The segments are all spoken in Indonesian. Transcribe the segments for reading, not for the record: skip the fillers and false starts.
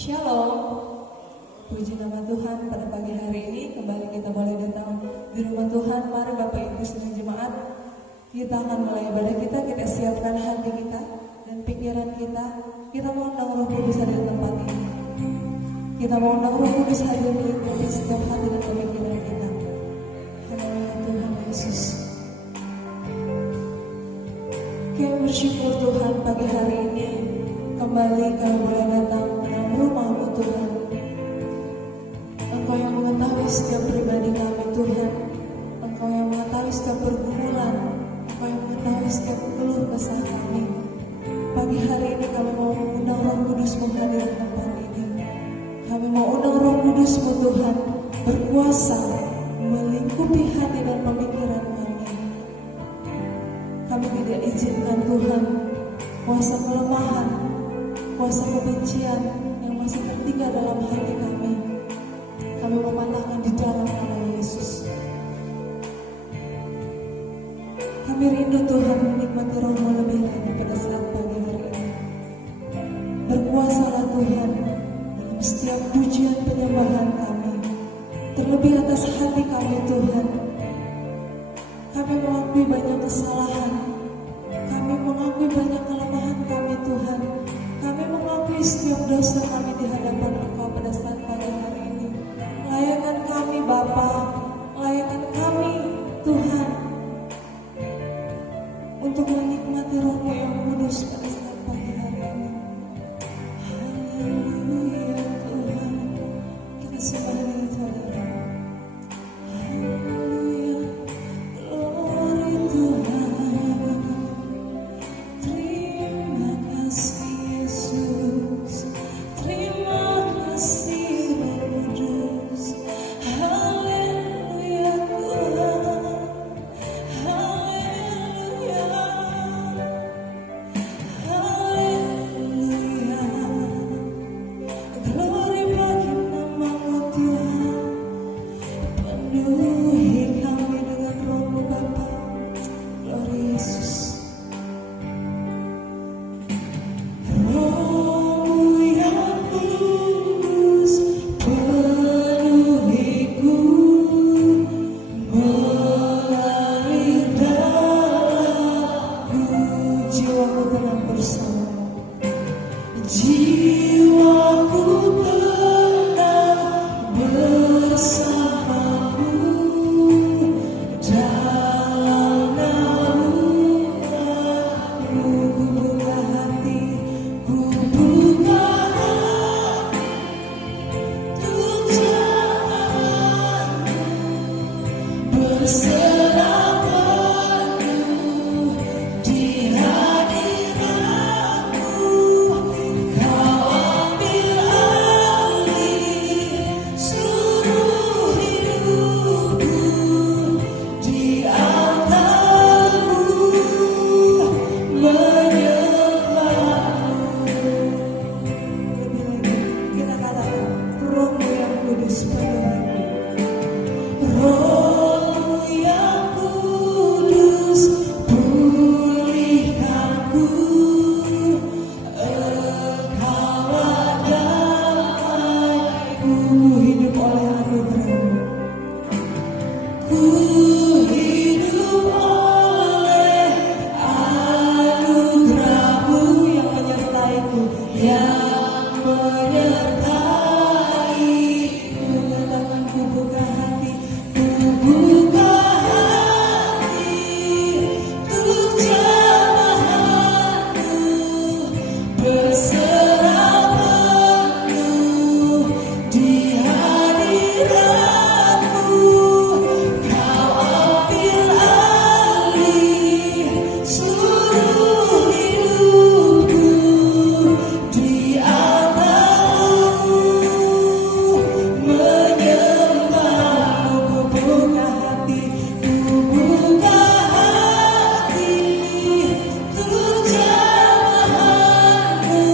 Shalom, puji nama Tuhan. Pada pagi hari ini kembali kita boleh datang di rumah Tuhan. Mari Bapak Ibu semua jemaat, kita akan mulai ibadah kita siapkan hati kita dan pikiran kita. Kita mau undang Roh Kudus hadir di tempat ini. Kita mau undang Roh Kudus hadir di setiap hati dan pemikiran kita. Haleluya Tuhan Yesus. Kami bersyukur Tuhan pagi hari ini kembali kami boleh datang dalam rumah-Mu Tuhan. Engkau yang mengetahui setiap pribadi kami Tuhan. Engkau yang mengetahui setiap pergumulan. Engkau yang mengetahui setiap keluh kesah kami. Pagi hari ini kami mau undang Roh Kudus-Mu hadir di tempat ini. Kami mau undang Roh Kudus-Mu Tuhan berkuasa melingkupi hati dan pemikiran kami. Kami tidak izinkan Tuhan kuasa kelemahan, kuasa kebencian yang masih tertinggal dalam hati kami. Kami mematahkan di dalam nama Yesus. Kami rindu Tuhan menikmati Roh-Mu lebih lagi pada saat pagi hari ini. Berkuasalah Tuhan dalam setiap pujian penyembahan kami, terlebih atas hati kami Tuhan. Kami mengakui banyak kesalahan, kami mengakui banyak kelemahan kami Tuhan. Kami mengakui setiap dosa kami di hadapan Engkau pada saat pagi hari ini. Layakan kami Bapa, layakan kami Tuhan untuk menikmati Roh-Mu yang kudus pada saat pagi hari ini. Haleluya Tuhan, kita sembah diri Tuhan. Haleluya, glory Tuhan. Terima kasih Yesus, terima kasih Roh Kudus. Haleluya Tuhan, haleluya, haleluya. Glory bagi nama-Mu Tuhan. Penuhi kami dengan Roh-Mu Bapa. Glory Yesus. Roh-Mu yang kudus penuhiku, mengalir dalamku. Jiwaku tenang bersama-Mu. Jiwaku tenang bersama-Mu dalam naungan-Mu. Ku buka hati, ku buka hati untuk jamahan-Mu. Berserah penuh di hadirat-Mu. Kau ambil alih seluruh hidupku di altar-Mu, menyembah-Mu. Kita katakan, Roh-Mu yang kudus penuhiku. Roh-Mu yang kudus pulihkanku. Engkaulah damaiku. Ku hidup oleh anugerah-Mu. Ku hidup oleh anugerah-Mu yang menyertaiku, yang menyertaiku. Katakan, ku buka hati, ku buka hati untuk jamahan-Mu. Berserah penuh di hadirat-Mu. Kau ambil alih seluruh hidupku di altar-Mu, menyembah-Mu. Ku buka hati, ku buka hati untuk jamahan-Mu.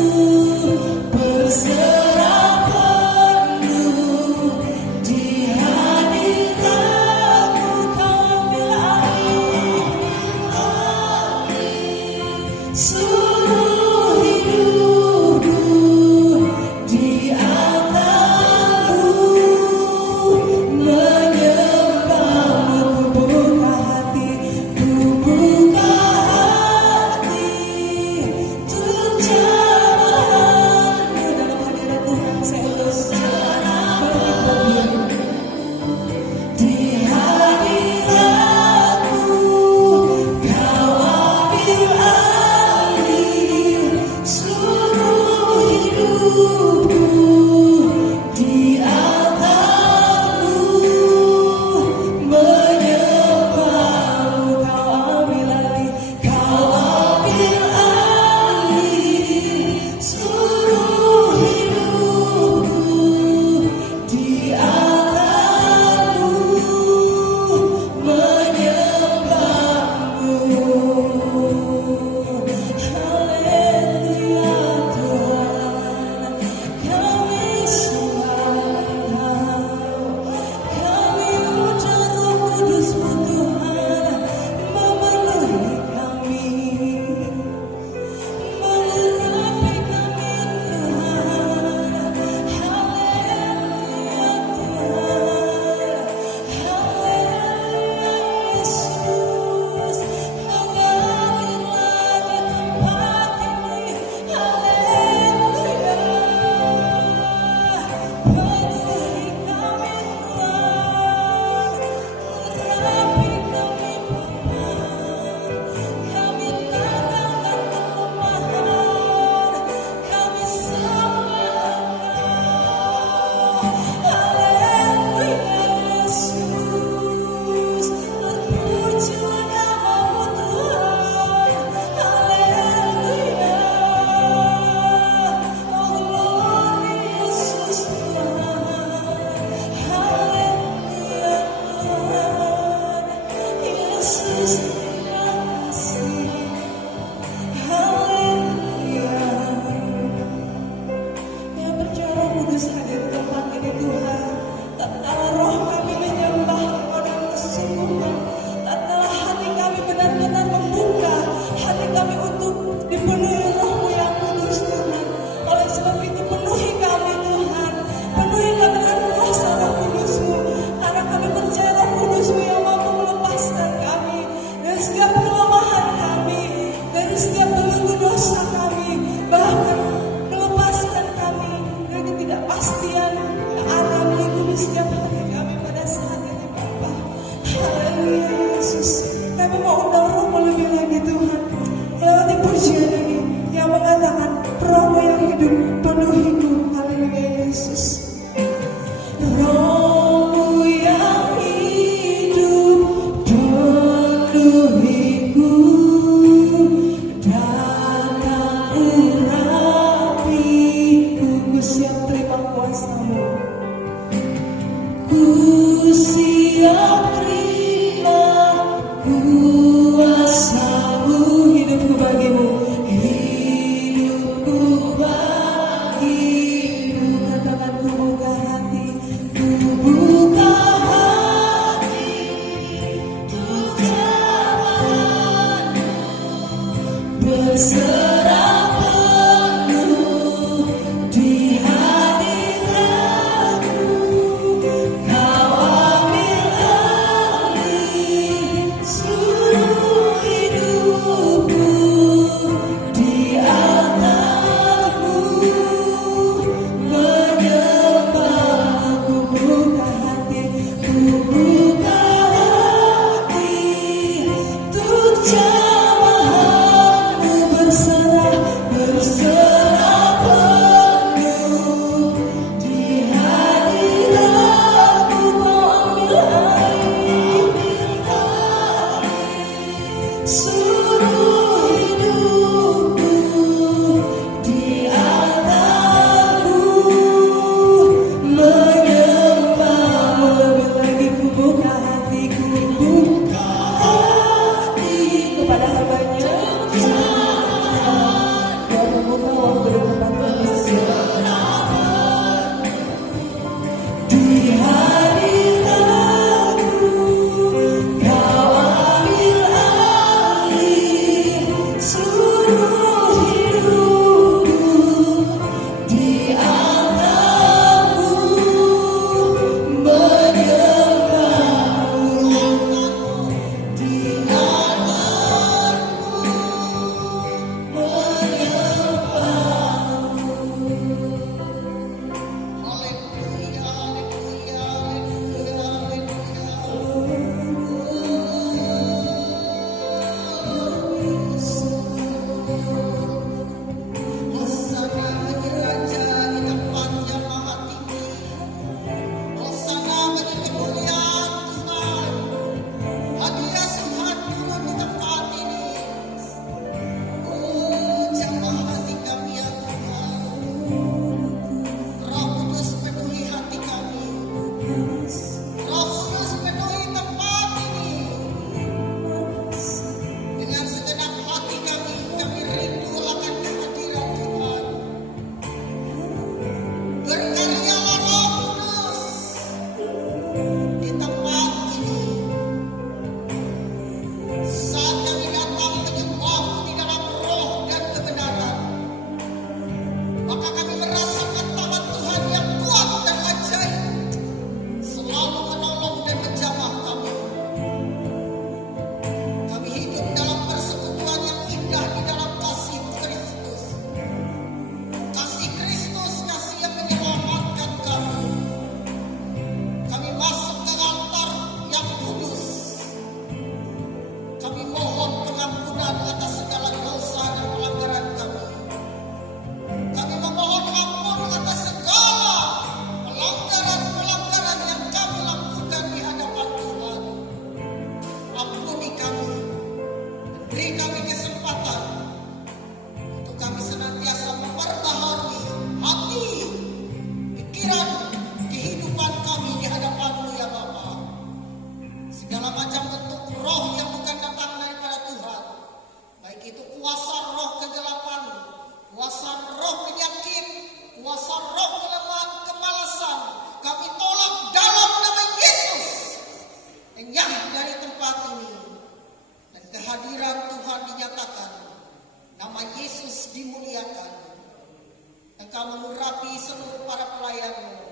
Engkau mengurapi seluruh para pelayan-Mu.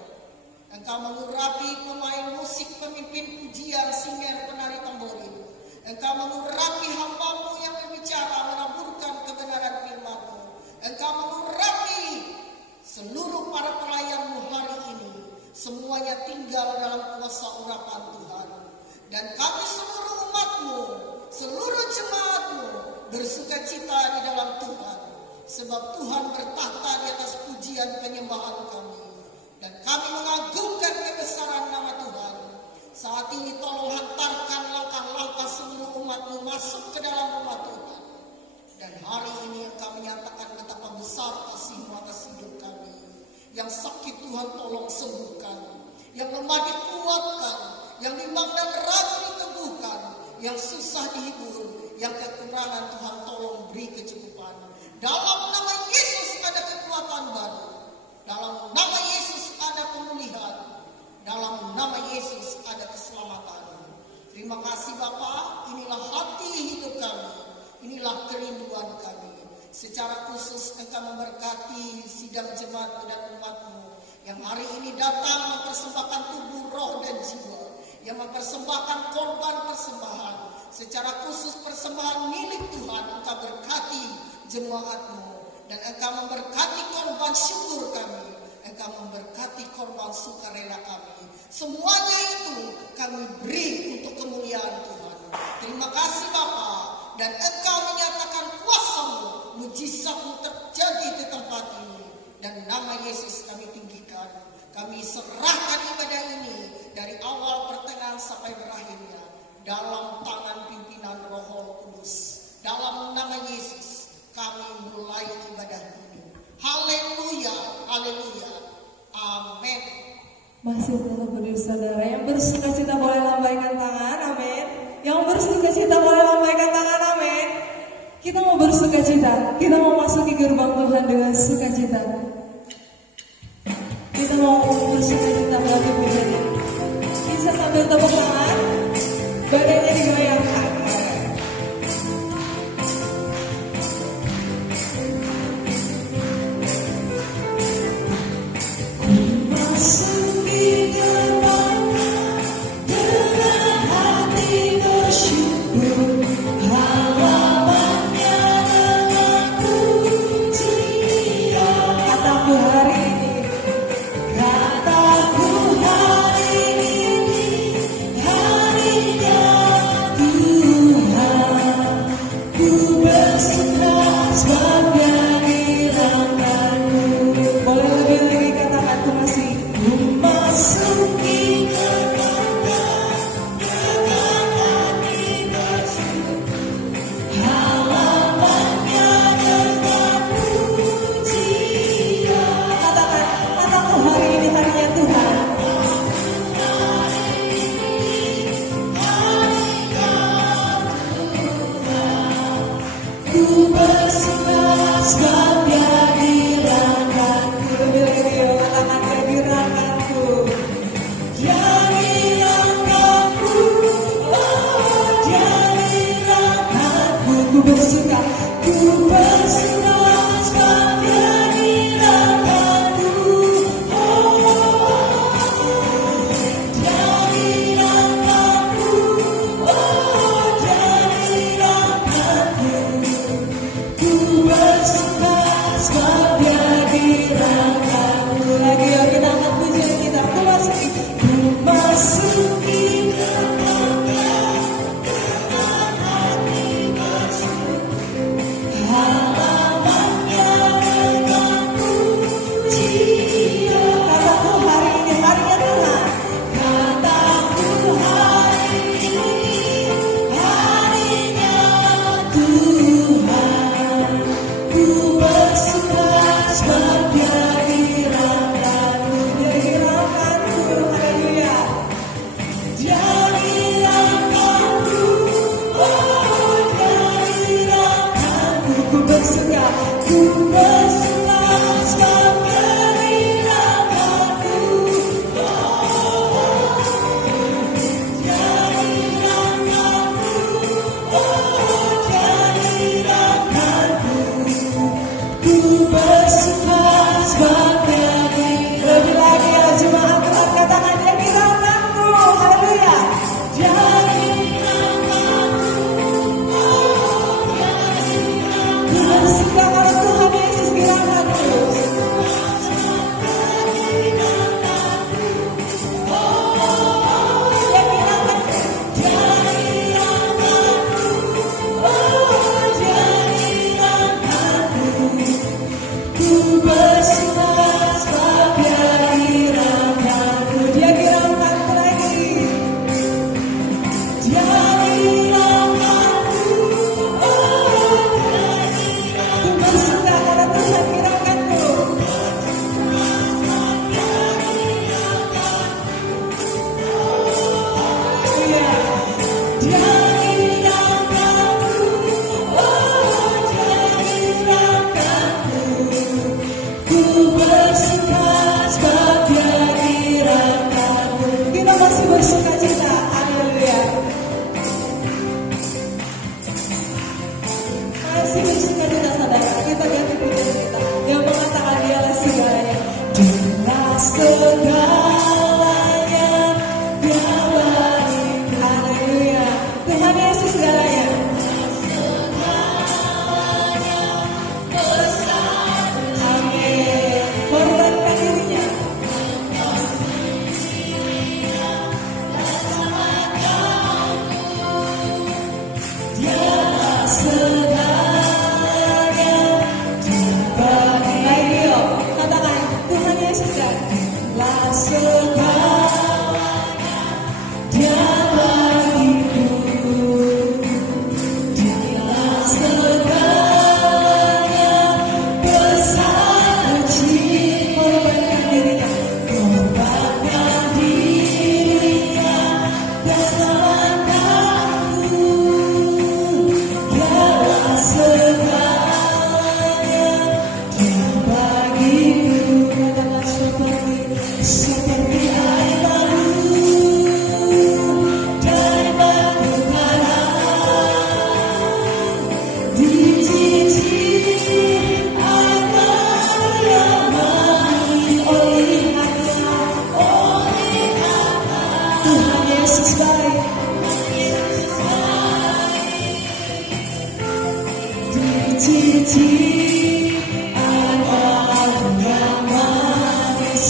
Engkau mengurapi pemain musik, pemimpin pujian, singer, penari tambori. Engkau mengurapi hamba-Mu yang berbicara, menaburkan kebenaran firman-Mu. Engkau mengurapi seluruh para pelayan-Mu hari ini. Semuanya tinggal dalam kuasa urapan Tuhan. Dan kami seluruh umat-Mu, seluruh jemaat-Mu bersuka cita di dalam Tuhan. Sebab Tuhan bertahta di atas pujian penyembahan kami. Dan kami mengagungkan kebesaran nama Tuhan. Saat ini tolong hantarkan langkah-langkah seluruh umat-Mu masuk ke dalam rumah Tuhan. Dan hari ini Engkau menyatakan betapa besar kasih-Mu atas hidup kami. Yang sakit Tuhan tolong sembuhkan. Yang lemah dikuatkan. Yang bimbang dan ragu diteguhkan. Yang susah dihibur. Yang kekurangan Tuhan tolong beri kecukupan. Dalam nama Yesus ada kekuatan baru. Dalam nama Yesus ada pemulihan. Dalam nama Yesus ada keselamatan. Terima kasih Bapa. Inilah hati hidup kami. Inilah kerinduan kami. Secara khusus Engkau memberkati sidang jemaat dan umat-Mu yang hari ini datang mempersembahkan tubuh, roh dan jiwa. Yang mempersembahkan korban persembahan. Secara khusus persembahan milik Tuhan. Engkau berkati jemaat-Mu. Dan Engkau memberkati korban syukur kami. Engkau memberkati korban sukarela kami. Semuanya itu kami beri untuk kemuliaan Tuhan. Terima kasih Bapa. Dan Engkau menyatakan kuasa-Mu, mujizat-Mu terjadi di tempat ini. Dan nama Yesus kami tinggikan. Kami serahkan ibadah ini dari awal pertengahan sampai berakhirnya dalam tangan pimpinan Roh Kudus. Dalam nama Yesus kami mulai ibadah ini. Haleluya, haleluya, amin. Masih tetap berdiri saudara. Yang bersuka cita boleh lambaikan tangan, amin. Yang bersuka cita boleh lambaikan tangan, amin. Kita mau bersuka cita. Kita mau masuki gerbang Tuhan dengan sukacita. Kita mau bersuka cita melalui pujian ini. Bisa sambil tepuk tangan, badannya digoyangkan. Ku bersuka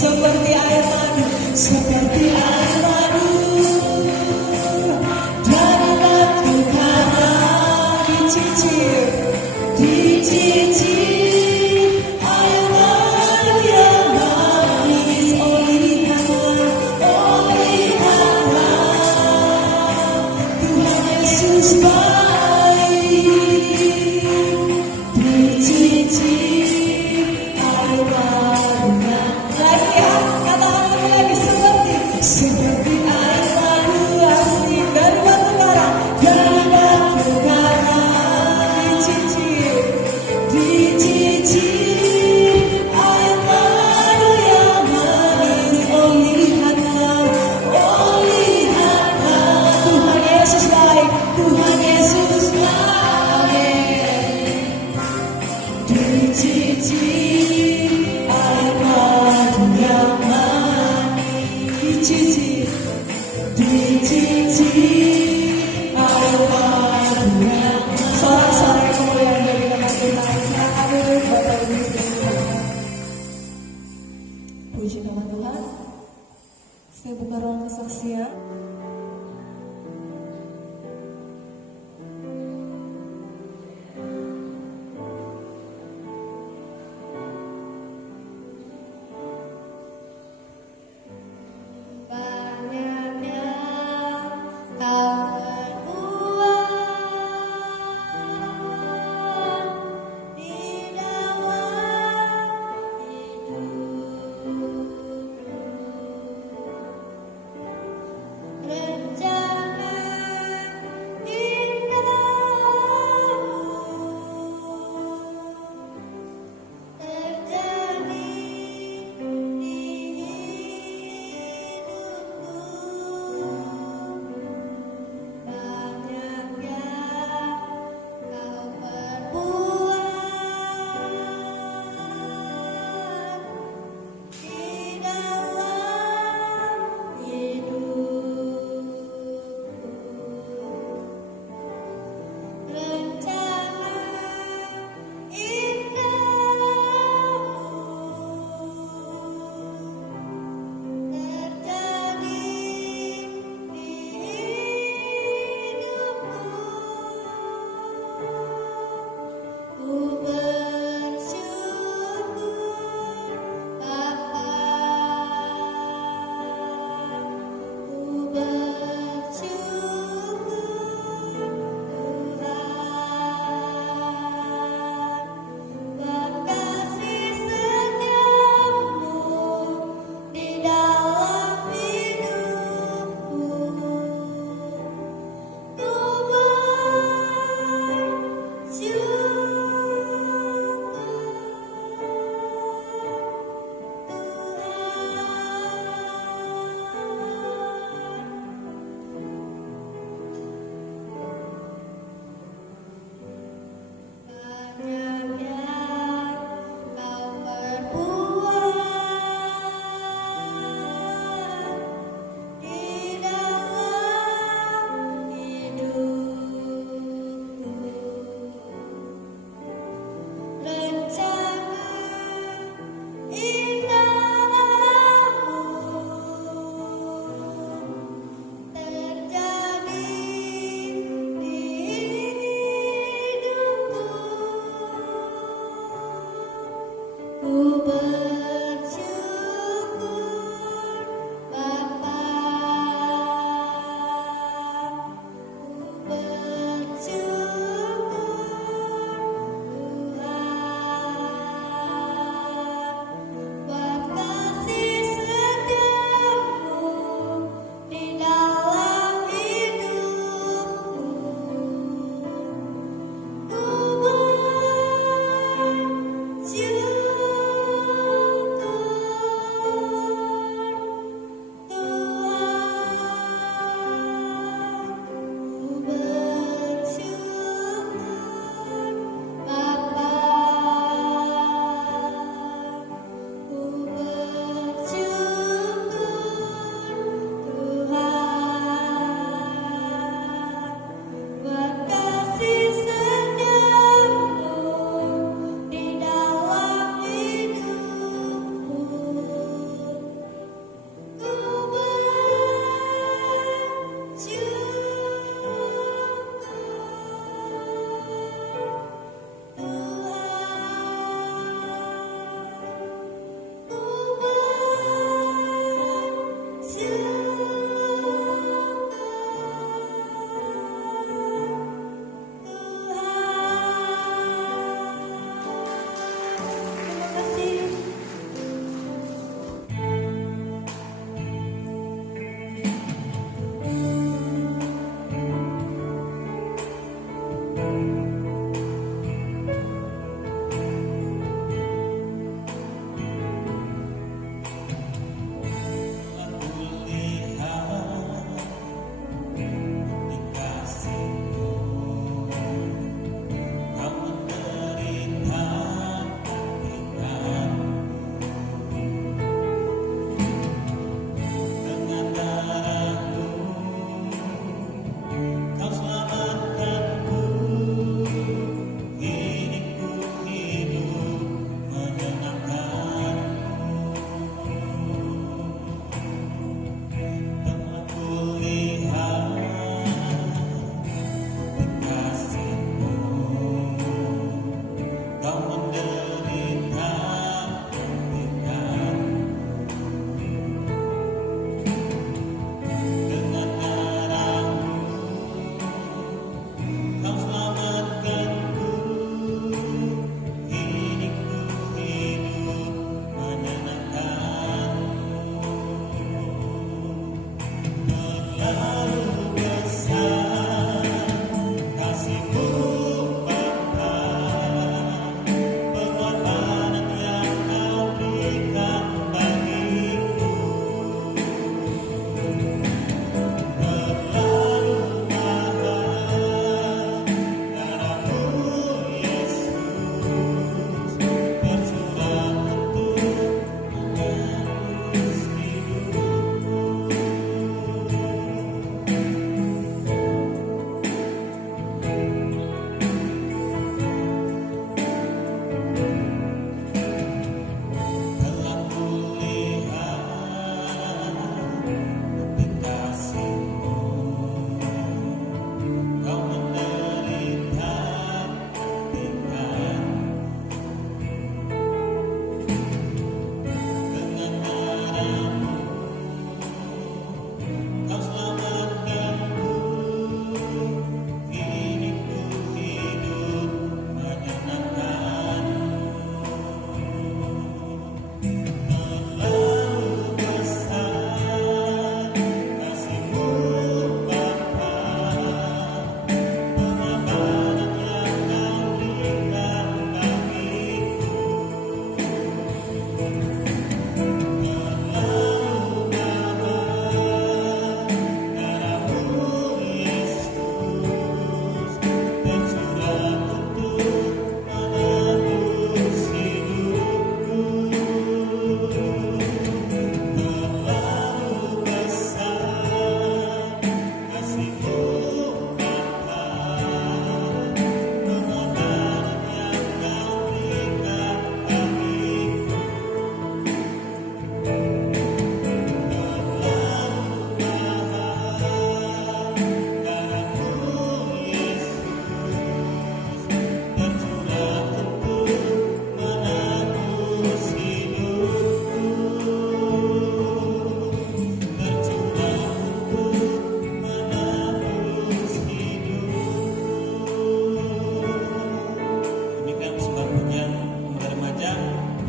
seperti air madu, seperti air madu dari batu karang dicicir, dicicir air madu yang manis. Oh lihatlah, Tuhan Yesus baik, dicicir air madunya. Lagi ya, katakan lagi, seperti air madu asli dari batu karang, dari batu karang dicicir, dicicir air madu yang manis. Oh lihatlah, Tuhan Yesus baik, Tuhan Yesus baik. Dicicir air madu yang manis, dicicir, dicicir air madu yang manis. Sorak-sorai kemuliaan bagi nama Tuhan. Silakan duduk Bapak Ibu sekalian. Puji nama Tuhan. Saya buka ruang kesaksian. Banyaknya tawaran uang di dalam hidupku.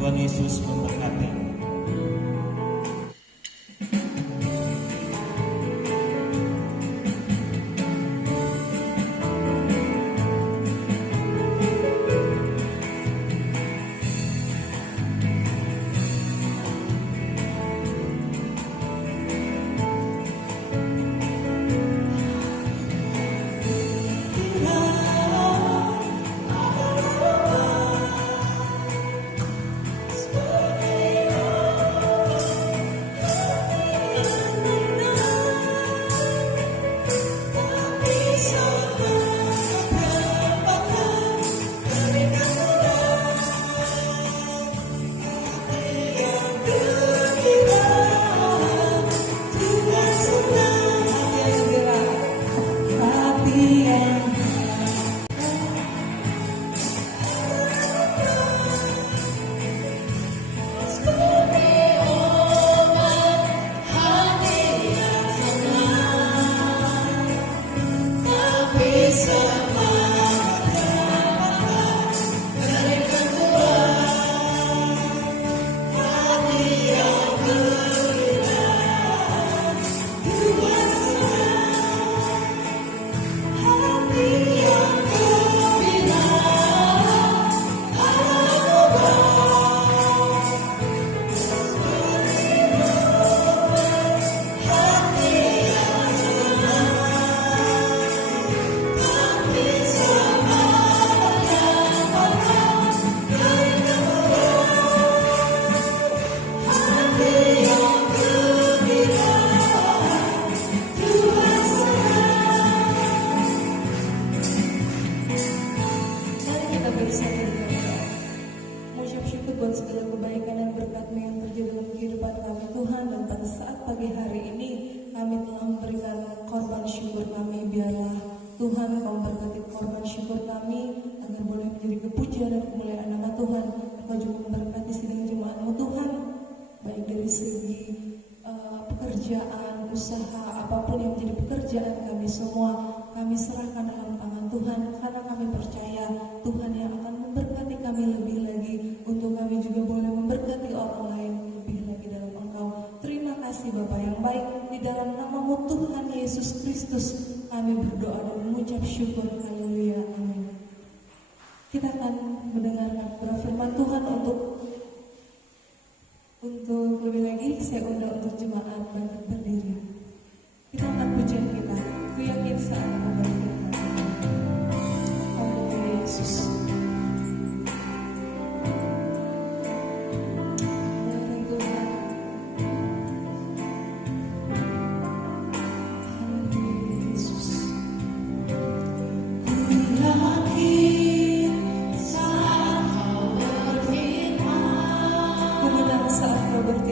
Tuhan Yesus memberkati. Tuhan, Kau berkati korban syukur kami agar boleh menjadi kepujian dan kemuliaan nama Tuhan. Kau juga memberkati sidang jemaat-Mu Tuhan, baik dari segi pekerjaan, usaha, apapun yang menjadi pekerjaan kami semua, kami serahkan dalam tangan Tuhan, karena kami percaya Tuhan yang akan memberkati kami lebih lagi, untuk kami juga boleh memberkati orang lain lebih lagi dalam Engkau. Terima kasih Bapa yang baik, di dalam nama-Mu Tuhan Yesus Kristus kami berdoa dan mengucap syukur. Haleluya, amin. Kita akan mendengarkan firman Tuhan. Untuk lebih lagi saya undang untuk jemaat bangkit berdiri. Kita angkat pujian kita, ku yakin saat membangkitkan. Haleluya Yesus.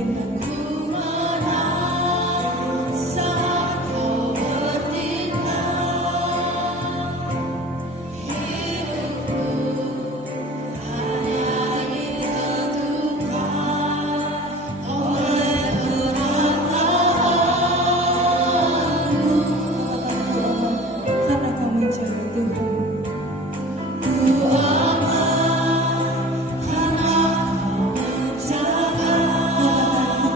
bertindak. Karena kau menjaga Tuhan. Nyatakan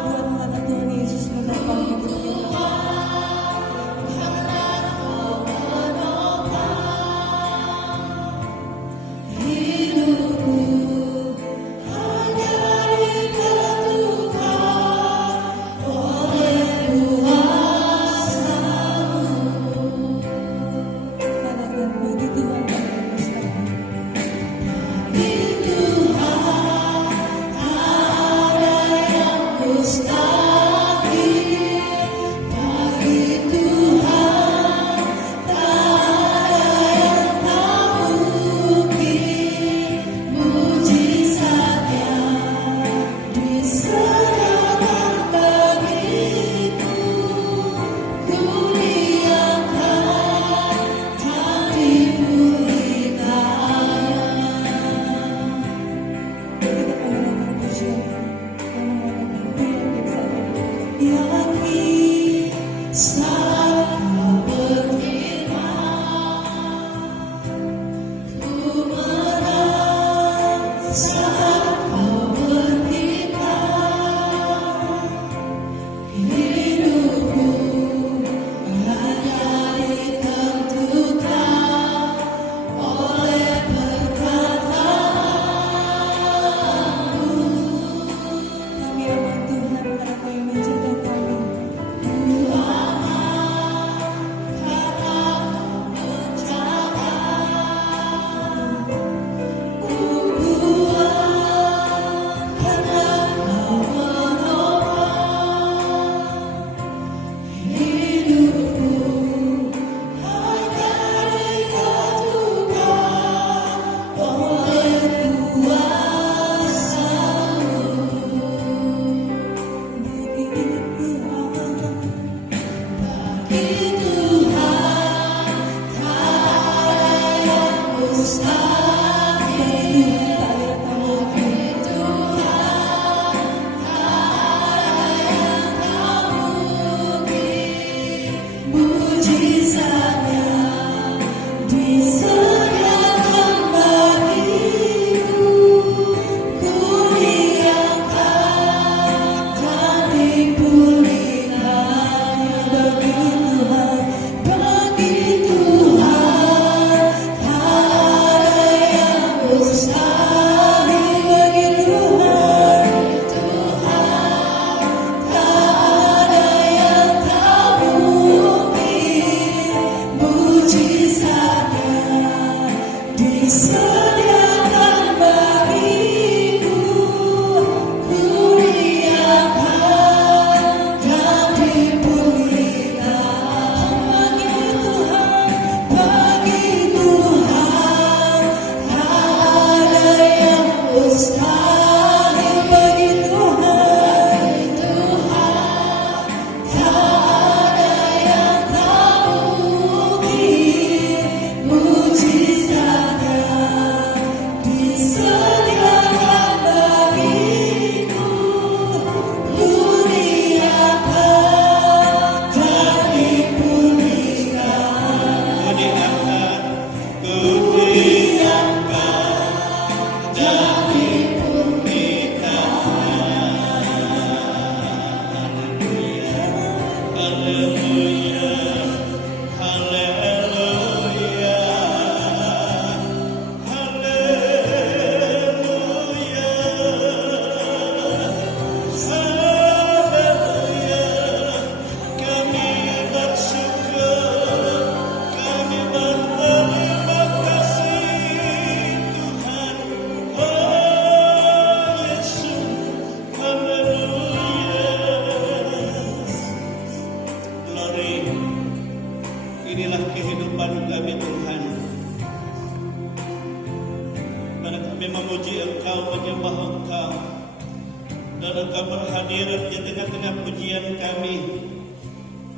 berhadirat di tengah-tengah pujian kami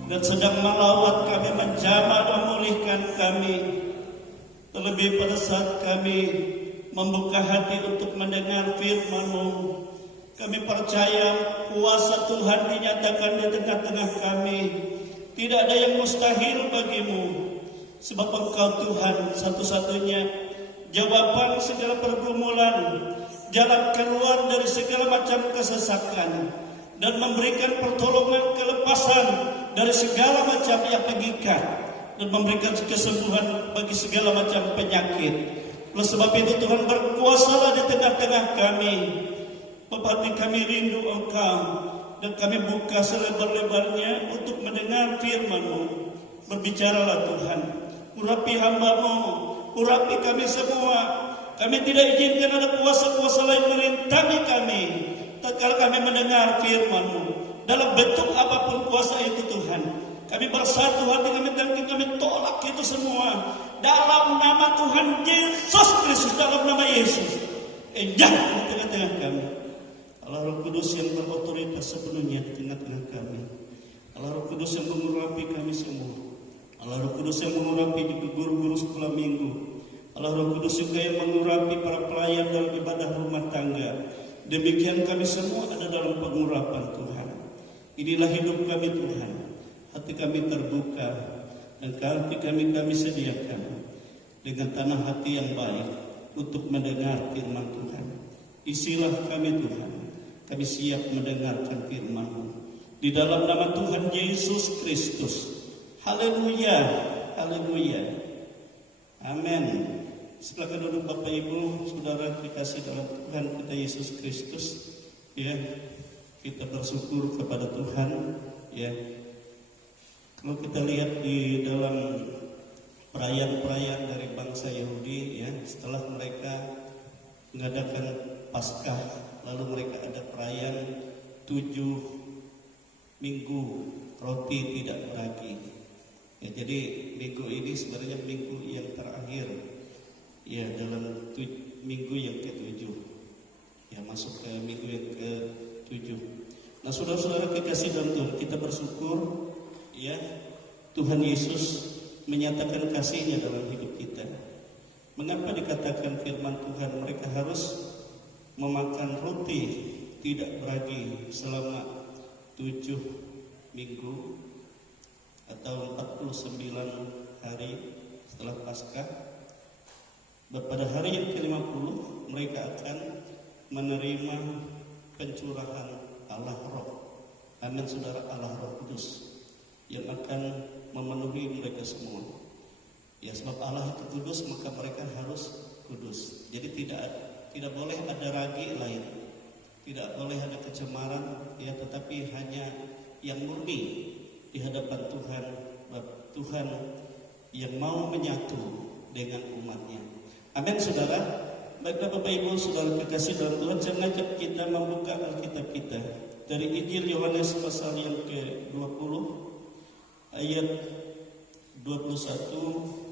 dan sedang melawat kami, menjamah dan memulihkan kami. Terlebih pada saat kami membuka hati untuk mendengar firman-Mu, kami percaya kuasa Tuhan dinyatakan di tengah-tengah kami. Tidak ada yang mustahil bagimu, sebab Engkau Tuhan satu-satunya jawaban segala pergumulan, jalan keluar dari segala macam kesesakan, dan memberikan pertolongan kelepasan dari segala macam yang mengikat, dan memberikan kesembuhan bagi segala macam penyakit. Oleh sebab itu Tuhan berkuasalah di tengah-tengah kami. Bapa, kami rindu Engkau, dan kami buka selebar-lebarnya untuk mendengar firman-Mu. Berbicaralah Tuhan, urapi hamba-Mu, urapi kami semua. Kami tidak izinkan ada kuasa-kuasa lain merintangi kami tatkala kami mendengar firman-Mu. Dalam bentuk apapun kuasa itu Tuhan, kami bersatu hati kami tolak itu semua. Dalam nama Tuhan Yesus Kristus, dalam nama Yesus, jangan di tengah-tengah kami. Allah Roh Kudus yang berotoritas sepenuhnya di tengah-tengah kami. Allah Roh Kudus yang mengurapi kami semua. Allah Roh Kudus yang mengurapi di guru-guru sekolah minggu. Allah Roh Kudus juga yang mengurapi para pelayan dalam ibadah rumah tangga. Demikian kami semua ada dalam pengurapan Tuhan. Inilah hidup kami Tuhan. Hati kami terbuka dan hati kami sediakan dengan tanah hati yang baik untuk mendengar firman Tuhan. Isilah kami Tuhan. Kami siap mendengarkan firman-Mu di dalam nama Tuhan Yesus Kristus. Haleluya, haleluya, amin. Silakan duduk Bapak Ibu, Saudara dikasih dalam Tuhan kita Yesus Kristus. Ya, kita bersyukur kepada Tuhan. Ya, kalau kita lihat di dalam perayaan-perayaan dari bangsa Yahudi, ya, setelah mereka mengadakan Paskah, lalu mereka ada perayaan 7 minggu roti tidak beragi. Ya, jadi minggu ini sebenarnya minggu yang terakhir, ya, dalam minggu yang ke-7, ya, masuk ke minggu yang ke-7. Nah, saudara-saudara kekasih dalam Tuhan, kita bersyukur, ya, Tuhan Yesus menyatakan kasih-Nya dalam hidup kita. Mengapa dikatakan firman Tuhan mereka harus memakan roti tidak beragi selama 7 minggu atau 49 hari setelah Paskah? Pada hari yang ke-50 mereka akan menerima pencurahan Allah Roh. Amin, saudara, Allah Roh Kudus yang akan memenuhi mereka semua. Ya, sebab Allah itu kudus, maka mereka harus kudus. Jadi tidak boleh ada ragi lain, tidak boleh ada kecemaran, ya, tetapi hanya yang murni di hadapan Tuhan, Tuhan yang mau menyatu dengan umatnya. Amin, saudara. Baiklah Bapak Ibu, saudara kekasih dalam Tuhan, saya mengajak kita membuka Alkitab kita dari Injil Yohanes pasal yang ke-20 ayat 21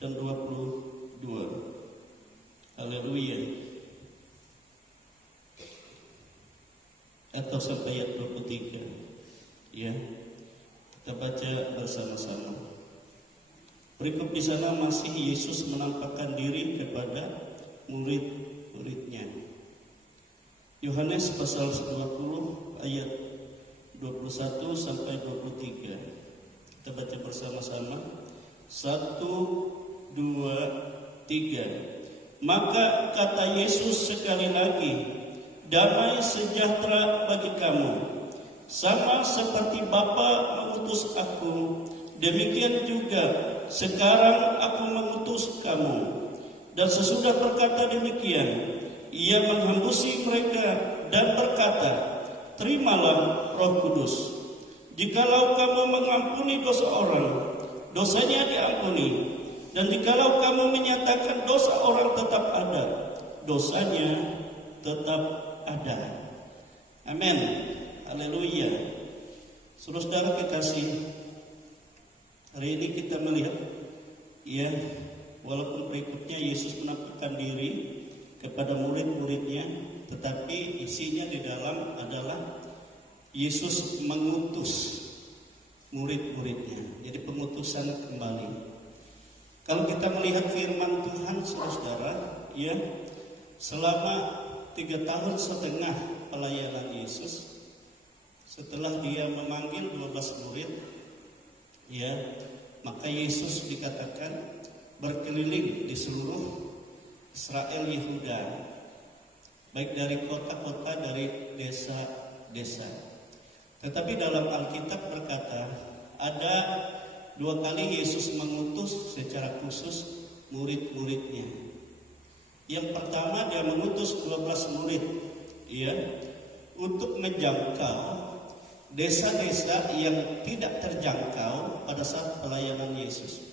dan 22. Haleluya. Atau sampai ayat 23. Ya. Kita baca bersama-sama. Berikut di sana masih Yesus menampakkan diri kepada murid-muridnya. Yohanes pasal 20 ayat 21 sampai 23. Kita baca bersama-sama. 1, 2, 3. Maka kata Yesus sekali lagi, damai sejahtera bagi kamu. Sama seperti Bapa mengutus aku, demikian juga sekarang aku mengutus kamu. Dan sesudah berkata demikian, ia menghambusi mereka dan berkata, terimalah Roh Kudus. Jikalau kamu mengampuni dosa orang, dosanya diampuni. Dan jikalau kamu menyatakan dosa orang tetap ada, dosanya tetap ada. Amin. Haleluya. Saudara kekasih, hari ini kita melihat, ya, walaupun berikutnya Yesus menampakkan diri kepada murid-muridnya, isinya di dalam adalah Yesus mengutus murid-muridnya. Jadi pengutusan kembali. Kalau kita melihat firman Tuhan, saudara, ya, selama 3 tahun setengah pelayanan Yesus, setelah dia memanggil 12 murid, ya, maka Yesus dikatakan berkeliling di seluruh Israel Yehuda, baik dari kota-kota, dari desa-desa. Tetapi dalam Alkitab berkata ada 2 kali Yesus mengutus secara khusus murid-muridnya. Yang pertama dia mengutus 12 murid, ya, untuk menjangkau desa-desa yang tidak terjangkau pada saat pelayanan Yesus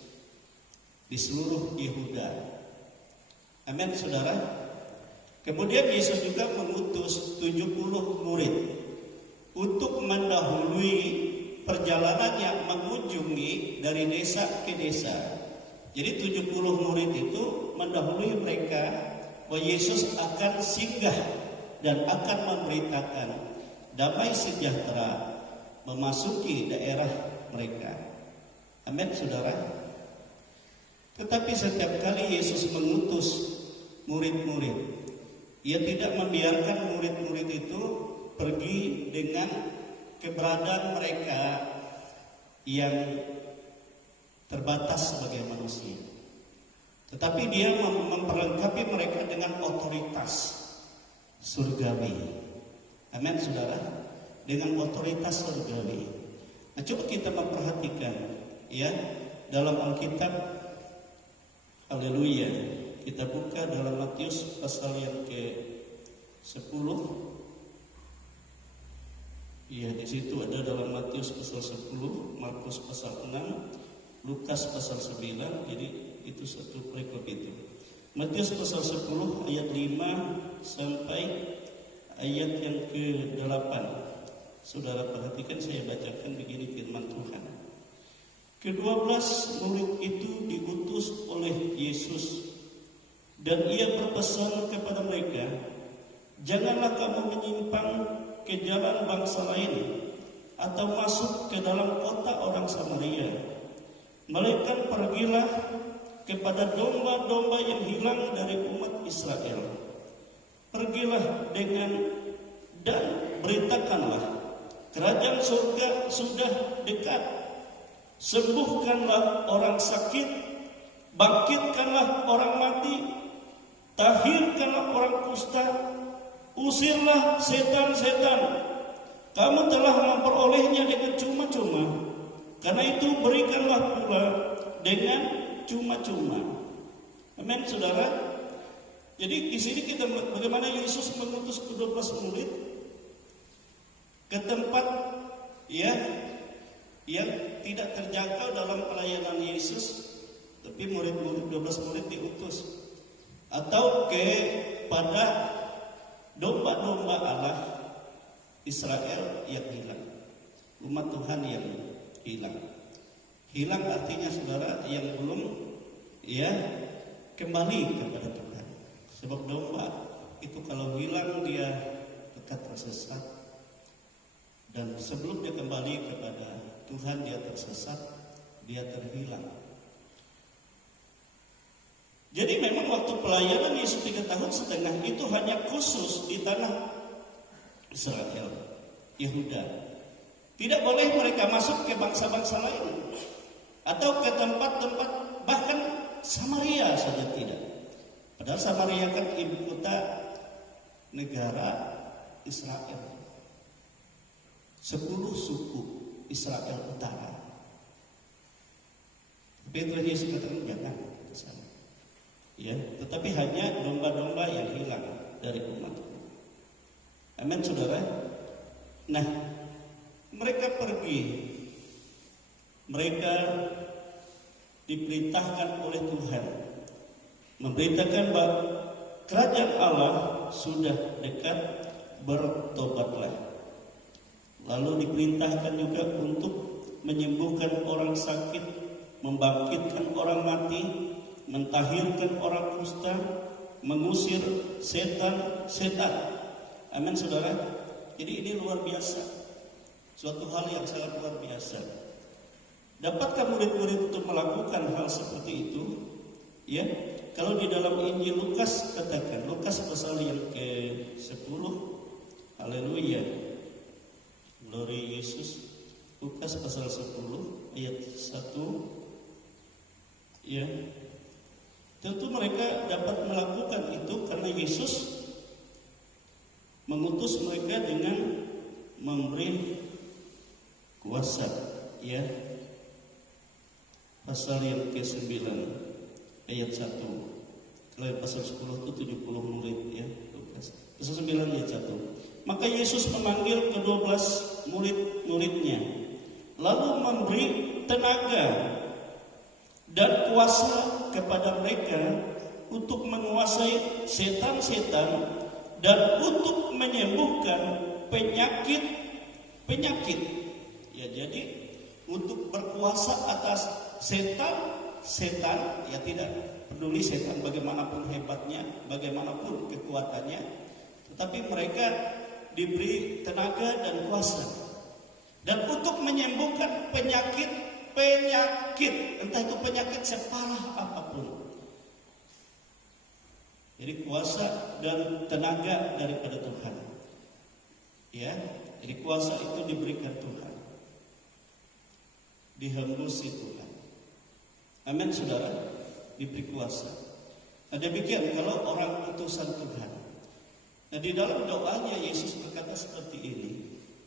di seluruh Yehuda. Amin, saudara. Kemudian Yesus juga mengutus 70 murid untuk mendahului perjalanannya mengunjungi dari desa ke desa. Jadi 70 murid itu mendahului mereka bahwa Yesus akan singgah dan akan memberitakan damai sejahtera memasuki daerah mereka. Amin, saudara. Tetapi setiap kali Yesus mengutus murid-murid, ia tidak membiarkan murid-murid itu pergi dengan keberadaan mereka yang terbatas sebagai manusia. Tetapi dia memperlengkapi mereka dengan otoritas surgawi. Amin, saudara. Dengan otoritas surgawi. Nah, coba kita memperhatikan, ya, dalam Alkitab. Haleluya. Kita buka dalam Matius pasal yang ke-10. Ya, di situ ada dalam Matius pasal 10, Markus pasal 6, Lukas pasal 9. Jadi itu satu perikop itu. Matius pasal 10 ayat 5 sampai ayat yang ke-8. Saudara perhatikan, saya bacakan begini firman Tuhan. Ke-12 murid itu diutus oleh Yesus, dan ia berpesan kepada mereka, janganlah kamu menyimpang ke jalan bangsa lain atau masuk ke dalam kota orang Samaria, melainkan pergilah kepada domba-domba yang hilang dari umat Israel. Pergilah dan beritakanlah, kerajaan surga sudah dekat. Sembuhkanlah orang sakit, bangkitkanlah orang mati, tahirkanlah orang kusta, usirlah setan-setan. Kamu telah memperolehnya dengan cuma-cuma, karena itu berikanlah pula dengan cuma-cuma. Amin, saudara. Jadi di sini kita bagaimana Yesus mengutus ke-12 murid ke tempat, ya, yang tidak terjangkau dalam pelayanan Yesus, tapi murid-murid 12 murid diutus, atau kepada domba-domba Allah Israel yang hilang, umat Tuhan yang hilang. Hilang artinya, saudara, yang belum, ya, kembali kepada Tuhan. Sebab domba itu kalau hilang dia dekat tersesat, dan sebelum dia kembali kepada Tuhan dia tersesat, dia terhilang. Jadi memang waktu pelayanan Yesus 3 tahun setengah itu hanya khusus di tanah Israel, Yehuda. Tidak boleh mereka masuk ke bangsa-bangsa lain atau ke tempat-tempat, bahkan Samaria saja tidak. Padahal Samaria kan ibu kota negara Israel. 10 suku Israel Utara. Petrus Yesus katakan jangan ke sana. Ya, tetapi hanya domba-domba yang hilang dari umat. Amin, saudara. Nah, mereka pergi. Mereka diperintahkan oleh Tuhan memberitakan bahwa kerajaan Allah sudah dekat, bertobatlah. Lalu diperintahkan juga untuk menyembuhkan orang sakit, membangkitkan orang mati, mentahirkan orang kusta, mengusir setan-setan. Amin saudara. Jadi ini luar biasa, suatu hal yang sangat luar biasa. Dapatkah murid-murid untuk melakukan hal seperti itu? Ya, kalau di dalam Injil Lukas katakan, Lukas pasal yang ke-10, haleluya, glory Yesus. Lukas pasal 10 ayat 1, ya, tentu mereka dapat melakukan itu karena Yesus mengutus mereka dengan memberi kuasa, ya. Pasal yang ke-9 ayat 1. Kalau pasal 10 itu 70 murid, ya. Lukas. Pasal 9 ayat 1. Maka Yesus memanggil ke-12 murid-muridnya, lalu memberi tenaga dan kuasa kepada mereka untuk menguasai setan-setan dan untuk menyembuhkan penyakit. Ya, jadi untuk berkuasa atas setan, ya, tidak peduli setan bagaimanapun hebatnya, bagaimanapun kekuatannya, tetapi mereka diberi tenaga dan kuasa. Dan untuk menyembuhkan penyakit, entah itu penyakit separah apapun. Jadi kuasa dan tenaga daripada Tuhan. Ya, jadi kuasa itu diberikan Tuhan, dihembusi Tuhan. Amin saudara, diberi kuasa. Nah demikian kalau orang utusan Tuhan. Nah di dalam doanya Yesus berkata seperti ini,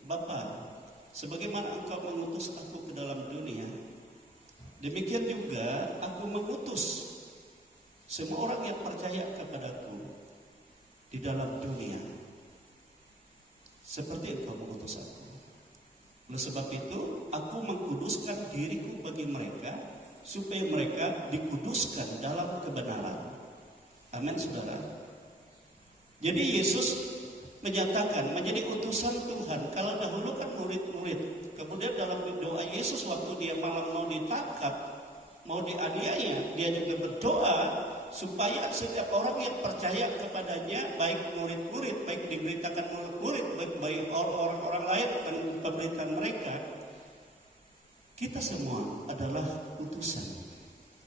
Bapa, sebagaimana Engkau mengutus aku ke dalam dunia, demikian juga aku mengutus semua orang yang percaya kepadaku di dalam dunia, seperti Engkau mengutus aku. Oleh sebab itu, aku mengkuduskan diriku bagi mereka, supaya mereka dikuduskan dalam kebenaran. Amin saudara. Jadi Yesus menyatakan menjadi utusan Tuhan. Kalau dahulu kan murid-murid, kemudian dalam doa Yesus waktu dia malam mau ditangkap, mau dianiaya, dia juga berdoa supaya setiap orang yang percaya kepadanya, baik murid-murid, baik diberitakan murid-murid, baik orang-orang lain dan pemberitaan mereka, kita semua adalah utusan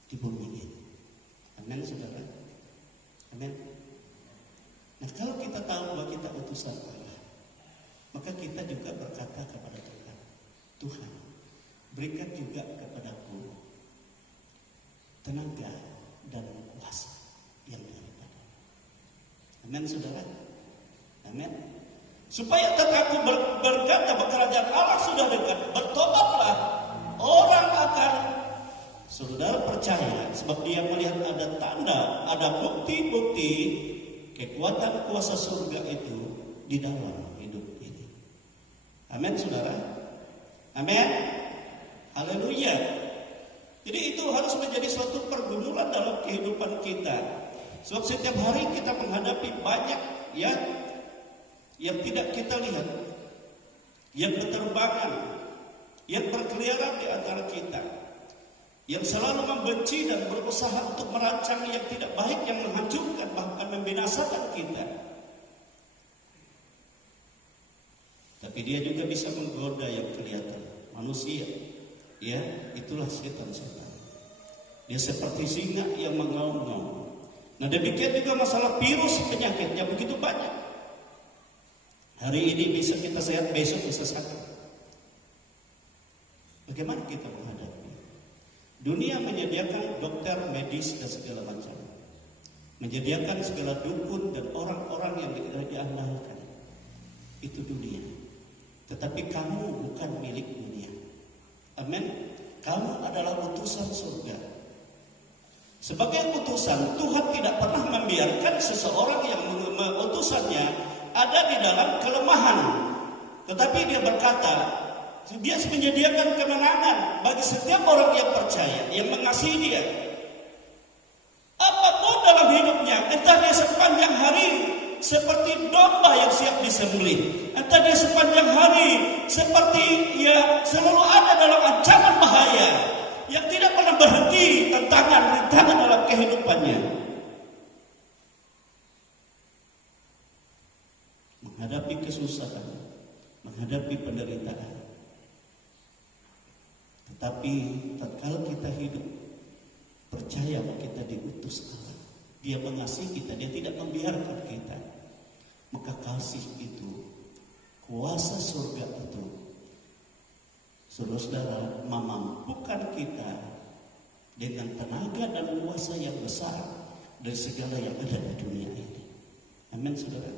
di bumi ini. Amin saudara. Amin. Nah kalau kita tahu bahwa kita utusan Allah, maka kita juga berkata kepada Tuhan, Tuhan, berikan juga kepadaku tenaga dan kuasa yang daripada. Amin saudara. Amin. Supaya tetapku berkata kerajaan Allah sudah dekat, bertobatlah, orang akan saudara percaya sebab dia melihat ada tanda, ada bukti-bukti kekuatan kuasa surga itu di dalam hidup ini. Amin saudara. Amin. Haleluya. Jadi itu harus menjadi suatu pergumulan dalam kehidupan kita. Sebab setiap hari kita menghadapi banyak ya yang tidak kita lihat, yang berterbangan, yang berkeliaran di antara kita, yang selalu membenci dan berusaha untuk merancang yang tidak baik, yang menghancurkan bahkan membinasakan kita. Tapi dia juga bisa menggoda yang kelihatan manusia. Ya, itulah setan-setan. Dia seperti singa yang mengaum-ngaum. Nah demikian juga masalah virus penyakitnya begitu banyak. Hari ini bisa kita sehat, besok bisa sakit. Bagaimana kita menghadapi? Dunia menyediakan dokter, medis dan segala macam. Menyediakan segala dukun dan orang-orang yang diandalkan. Itu dunia. Tetapi kamu bukan milik dunia. Amin. Kamu adalah utusan surga. Sebagai utusan, Tuhan tidak pernah membiarkan seseorang yang utusannya ada di dalam kelemahan. Tetapi dia berkata, dia menyediakan kemenangan bagi setiap orang yang percaya, yang mengasihi dia. Apapun dalam hidupnya, entah dia sepanjang hari seperti domba yang siap disembelih, entah dia sepanjang hari seperti ya selalu ada dalam ancaman bahaya yang tidak pernah berhenti, tantangan dalam kehidupannya. menghadapi kesusahan, menghadapi penderitaan. Tetapi tatkala kita hidup percaya bahwa kita diutus Allah, Dia mengasihi kita, Dia tidak membiarkan kita, maka kasih itu, kuasa surga itu, saudara-saudara, memampukan kita dengan tenaga dan kuasa yang besar dari segala yang ada di dunia ini. Amin, saudara.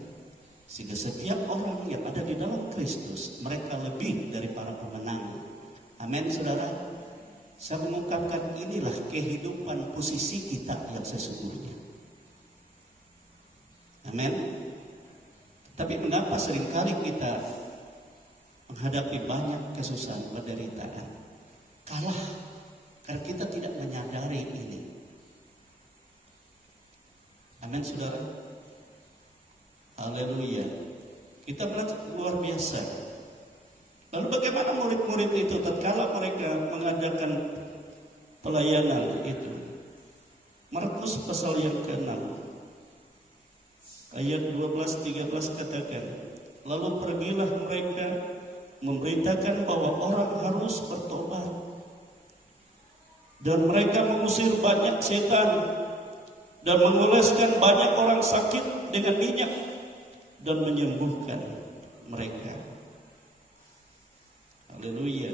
Sehingga setiap orang yang ada di dalam Kristus, mereka lebih dari para pemenang. Amin, saudara. Saya mengungkapkan inilah kehidupan posisi kita yang sesungguhnya. Amin. Tapi mengapa seringkali kita menghadapi banyak kesusahan, penderitaan, kalah karena kita tidak menyadari ini. Amin, saudara. Haleluya. Kita belajar luar biasa. Lalu bagaimana murid-murid itu tatkala mereka mengadakan pelayanan itu? Markus pasal yang ke-6 ayat 12-13 katakan, lalu pergilah mereka memberitakan bahwa orang harus bertobat, dan mereka mengusir banyak setan dan mengoleskan banyak orang sakit dengan minyak dan menyembuhkan mereka. Haleluya.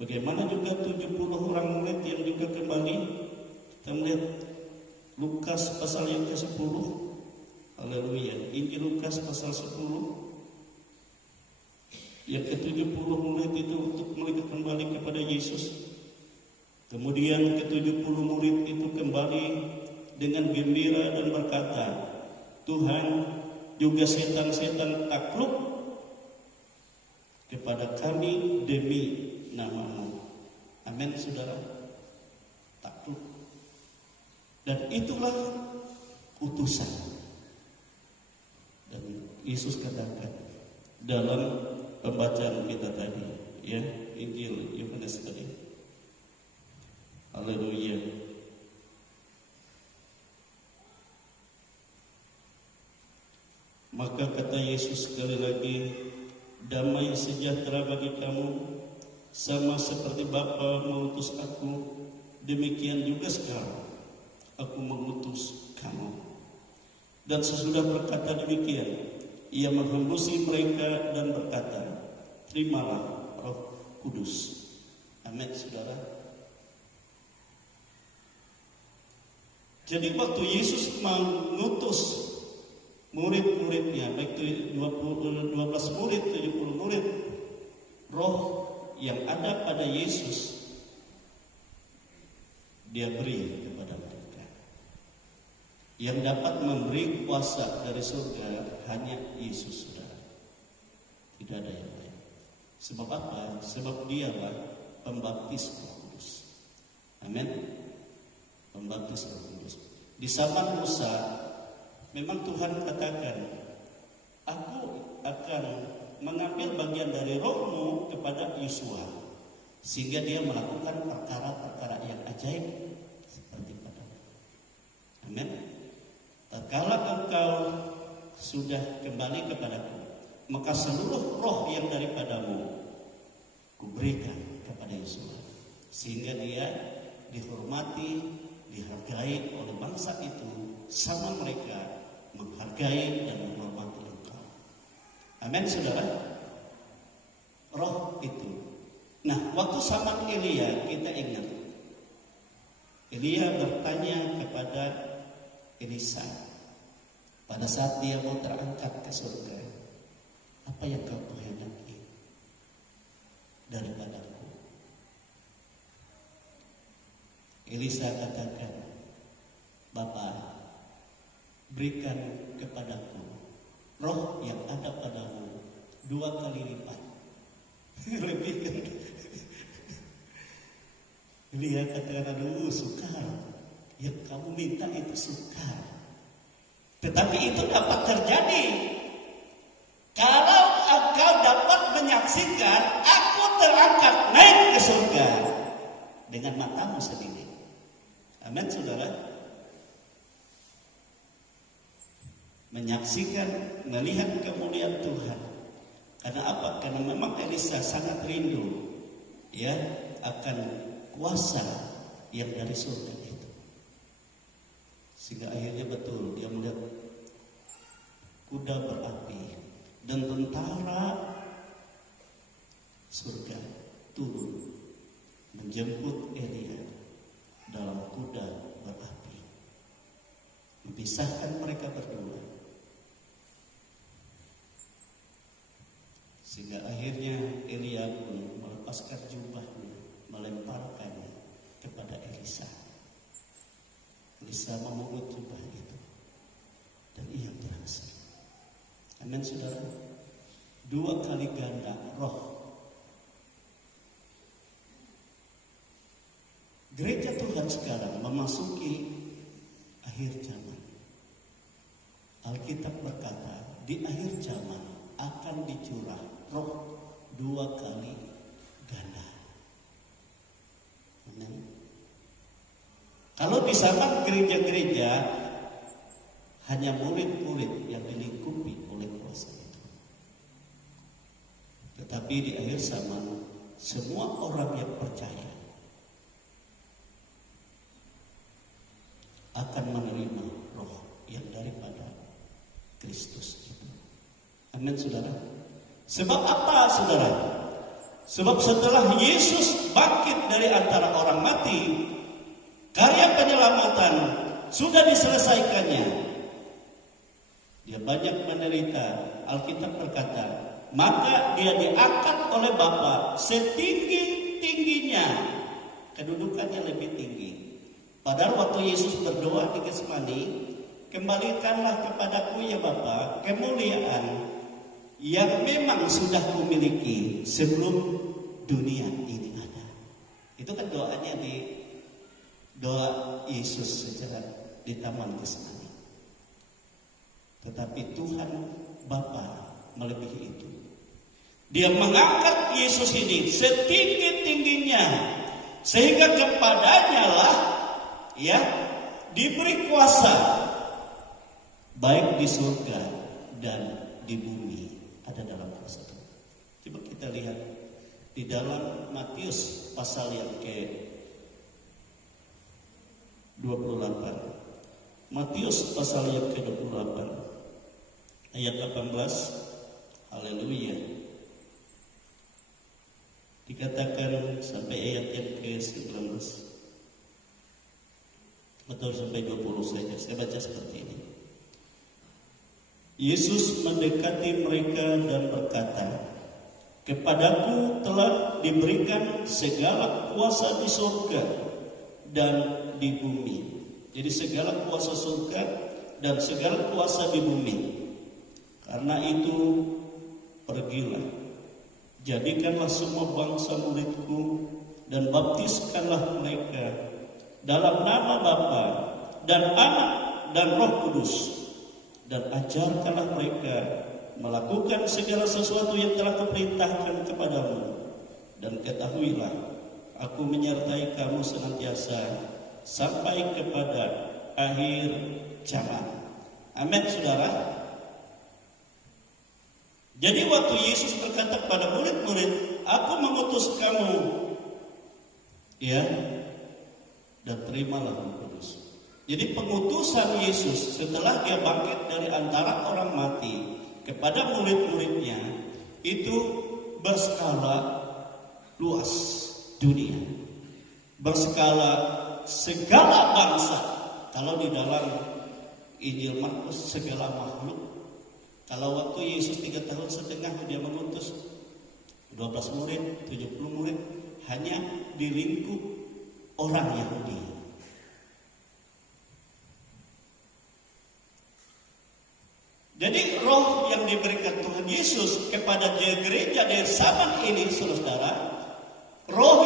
Bagaimana juga 70 orang murid yang juga kembali. Kita melihat Lukas pasal yang ke-10. Haleluya. Injil Lukas pasal 10. Yang ke-70 murid itu untuk mereka kembali kepada Yesus. Kemudian ke-70 murid itu kembali dengan gembira dan berkata, Tuhan, juga setan-setan takluk kepada kami demi nama-Mu. Amin, saudara. Takluk. Dan itulah utusan. Dan Yesus katakan dalam pembacaan kita tadi, ya, Injil Yohanes tadi. Haleluya. Maka kata Yesus sekali lagi, damai sejahtera bagi kamu, sama seperti Bapa mengutus aku, demikian juga sekarang aku mengutus kamu. Dan sesudah berkata demikian, ia menghembusi mereka dan berkata, terimalah Roh Kudus. Amin, saudara. Jadi waktu Yesus mengutus murid-muridnya, baik itu 12 murid, 70 murid, roh yang ada pada Yesus Dia beri kepada mereka. Yang dapat memberi kuasa dari surga hanya Yesus, saudara. Tidak ada yang lain. Sebab apa? Sebab Dialah pembaptis Roh Kudus. Amin. Pembaptis Roh Kudus. Di zaman Musa memang Tuhan katakan, aku akan mengambil bagian dari rohmu kepada Yosua, sehingga dia melakukan perkara-perkara yang ajaib seperti padamu. Amin. Tatkala engkau sudah kembali kepadaku, maka seluruh roh yang daripadamu kuberikan kepada Yosua, sehingga dia dihormati, dihargai oleh bangsa itu, sama mereka menghargai dan menghormati engkau. Amin, saudara. Roh itu. Nah, waktu zaman Elia, kita ingat, Elia bertanya kepada Elisa pada saat dia mau terangkat ke surga, apa yang kau kehendaki daripadaku? Elisa katakan, Bapa, berikan kepadaku roh yang ada padamu 2 kali lipat. Lebih. Dia katakan, aduh, sukar. Yang kamu minta itu sukar. Tetapi itu dapat terjadi kalau engkau dapat menyaksikan aku terangkat naik ke surga dengan matamu sendiri. Amin, saudara. menyaksikan, melihat kemuliaan Tuhan. Karena apa? Karena memang Elisa sangat rindu ya akan kuasa yang dari surga itu. Sehingga akhirnya betul dia melihat kuda berapi dan tentara surga turun menjemput Elia dalam kuda berapi, memisahkan mereka berdua. Sehingga akhirnya Elia pun melepaskan jubahnya, melemparkannya kepada Elisa. Elisa memungut jubah itu dan ia berhasil. Amin saudara. 2 kali ganda roh. Gereja Tuhan sekarang memasuki akhir zaman. Alkitab berkata di akhir zaman akan dicurah roh 2 kali ganda. Amin. Kalau di zaman gereja-gereja hanya murid-murid yang dilingkupi oleh kuasa itu. Tetapi di akhir zaman semua orang yang percaya akan menerima roh yang daripada Kristus itu. Amin saudara. Sebab apa saudara? Sebab setelah Yesus bangkit dari antara orang mati, karya penyelamatan sudah diselesaikannya. Dia banyak menderita. Alkitab berkata, maka dia diangkat oleh Bapa setinggi-tingginya. Kedudukannya lebih tinggi. Padahal waktu Yesus berdoa di Getsemani, kembalikanlah kepadaku ya Bapa kemuliaan yang memang sudah kumiliki sebelum dunia ini ada. Itu kan doanya di doa Yesus secara di Taman Getsemani. Tetapi Tuhan Bapa melebihi itu. Dia mengangkat Yesus ini setinggi-tingginya sehingga kepadanya lah ya diberi kuasa baik di surga dan di bumi ada dalam kuasa Tuhan. Coba kita lihat di dalam Matius pasal yang ke-28. Matius pasal yang ke-28 ayat 18. Haleluya. Dikatakan sampai ayat yang ke-19 atau sampai 20 saja. Saya baca seperti ini. Yesus mendekati mereka dan berkata, kepadaku telah diberikan segala kuasa di surga dan di bumi. Jadi segala kuasa surga dan segala kuasa di bumi. Karena itu pergilah, jadikanlah semua bangsa muridku dan baptiskanlah mereka dalam nama Bapa dan Anak dan Roh Kudus, dan ajarkanlah mereka melakukan segala sesuatu yang telah kuperintahkan kepadamu. Dan ketahuilah, aku menyertai kamu senantiasa sampai kepada akhir zaman. Amin saudara. Jadi waktu Yesus berkata kepada murid-murid, aku mengutus kamu, ya, dan terimalah Roh Kudus. Jadi pengutusan Yesus setelah dia bangkit dari antara orang mati kepada murid-muridnya itu berskala luas dunia, berskala segala bangsa. Kalau di dalam Injil Markus segala makhluk. Kalau waktu Yesus 3,5 tahun dia mengutus 12 murid, 70 murid, hanya di lingkup orang Yahudi. Jadi roh yang diberikan Tuhan Yesus kepada gereja dari zaman ini, saudara, roh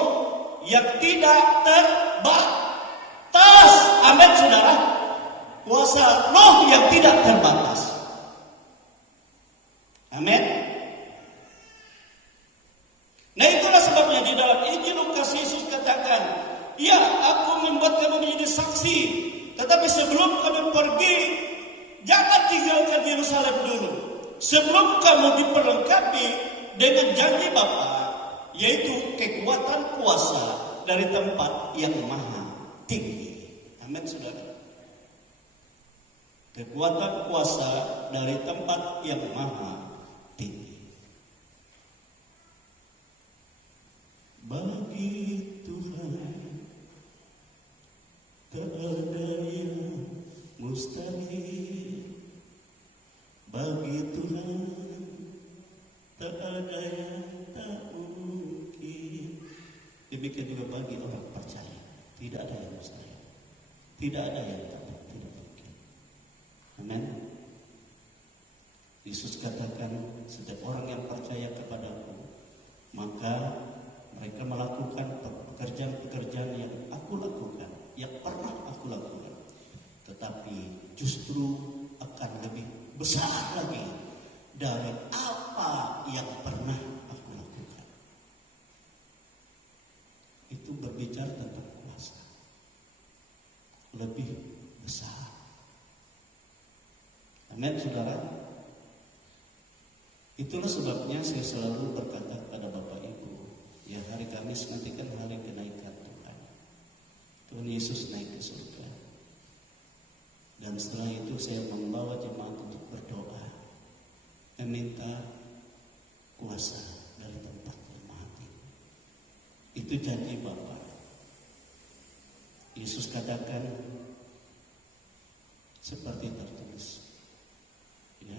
yang tidak terbatas. Amin, saudara. Kuasa roh yang tidak terbatas. Amin. Nah itulah sebabnya di dalam Injil Lukas Yesus katakan, ya aku membuat kamu menjadi saksi, tetapi sebelum kamu pergi, jangan tinggalkan kamu diperlengkapi dengan janji Bapa, yaitu kekuatan kuasa dari tempat yang maha tinggi. Amin, saudara. Kekuatan kuasa dari tempat yang maha tinggi. Bagi Tuhan tak ada yang mustahil. Bagi Tuhan tak ada yang tak mungkin. Demikian juga bagi orang percaya, tidak ada yang mustahil, tidak ada yang tidak mungkin. Amin. Yesus katakan, setiap orang yang percaya kepadaku, maka mereka melakukan pekerjaan-pekerjaan yang aku lakukan, yang pernah aku lakukan, tetapi justru akan lebih besar lagi dari apa yang pernah aku lakukan. Itu berbicara tentang kuasa lebih besar. Amin, saudara. Itulah sebabnya saya selalu berkata kepada Bapak Ibu, ya, hari Kamis nanti kan hari kenaikan Tuhan. Tuhan Yesus naik ke surga. Dan setelah itu saya membawa jemaat untuk berdoa, meminta kuasa dari tempat yang maha tinggi. Itu janji Bapa. Yesus katakan seperti tertulis, ya,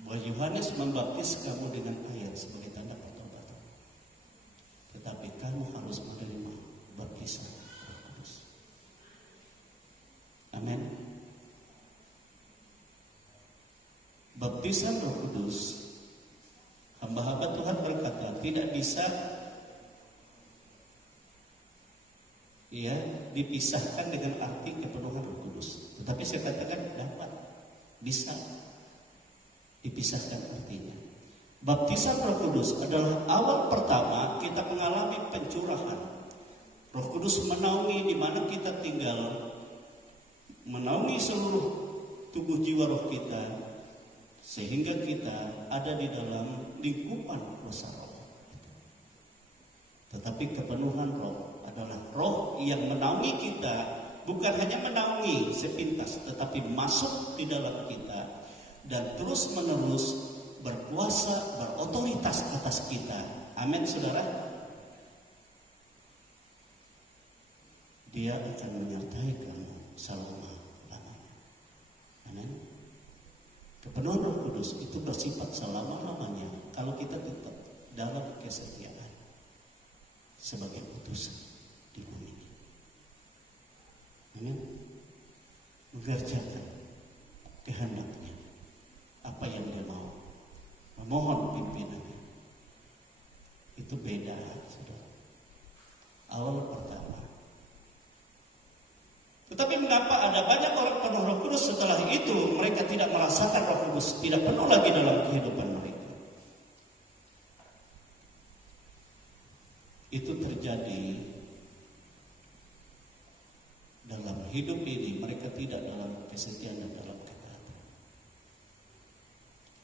bahwa Yohanes membaptis kamu dengan air sebagai tanda pertobatan, tetapi kamu harus menerima baptisan Roh Kudus. Amin. Baptisan Roh Kudus, hamba-hamba Tuhan berkata, tidak bisa dipisahkan dengan arti kepenuhan Roh Kudus. Tetapi saya katakan dapat, bisa dipisahkan artinya. Baptisan Roh Kudus adalah awal pertama kita mengalami pencurahan. Roh Kudus menaungi di mana kita tinggal, menaungi seluruh tubuh jiwa roh kita, sehingga kita ada di dalam lingkupan kuasa roh. Tetapi kepenuhan roh adalah roh yang menaungi kita, bukan hanya menaungi sepintas, tetapi masuk di dalam kita dan terus menerus berkuasa, berotoritas atas kita. Amin, saudara. Dia akan menyertai kamu selama-lamanya. Amin. Kepenuhan Roh Kudus itu bersifat selama-lamanya kalau kita tetap dalam kesetiaan sebagai utusan di bumi ini. Amin. Mengerjakan kehendaknya, apa yang dia mau, memohon pimpinannya. Itu beda, saudara. Awal pertama. Tetapi mengapa ada banyak orang penuh Roh Kudus setelah itu mereka tidak merasakan Roh Kudus, tidak penuh lagi dalam kehidupan mereka? Itu terjadi dalam hidup ini, mereka tidak dalam kesetiaan dan dalam ketaatan.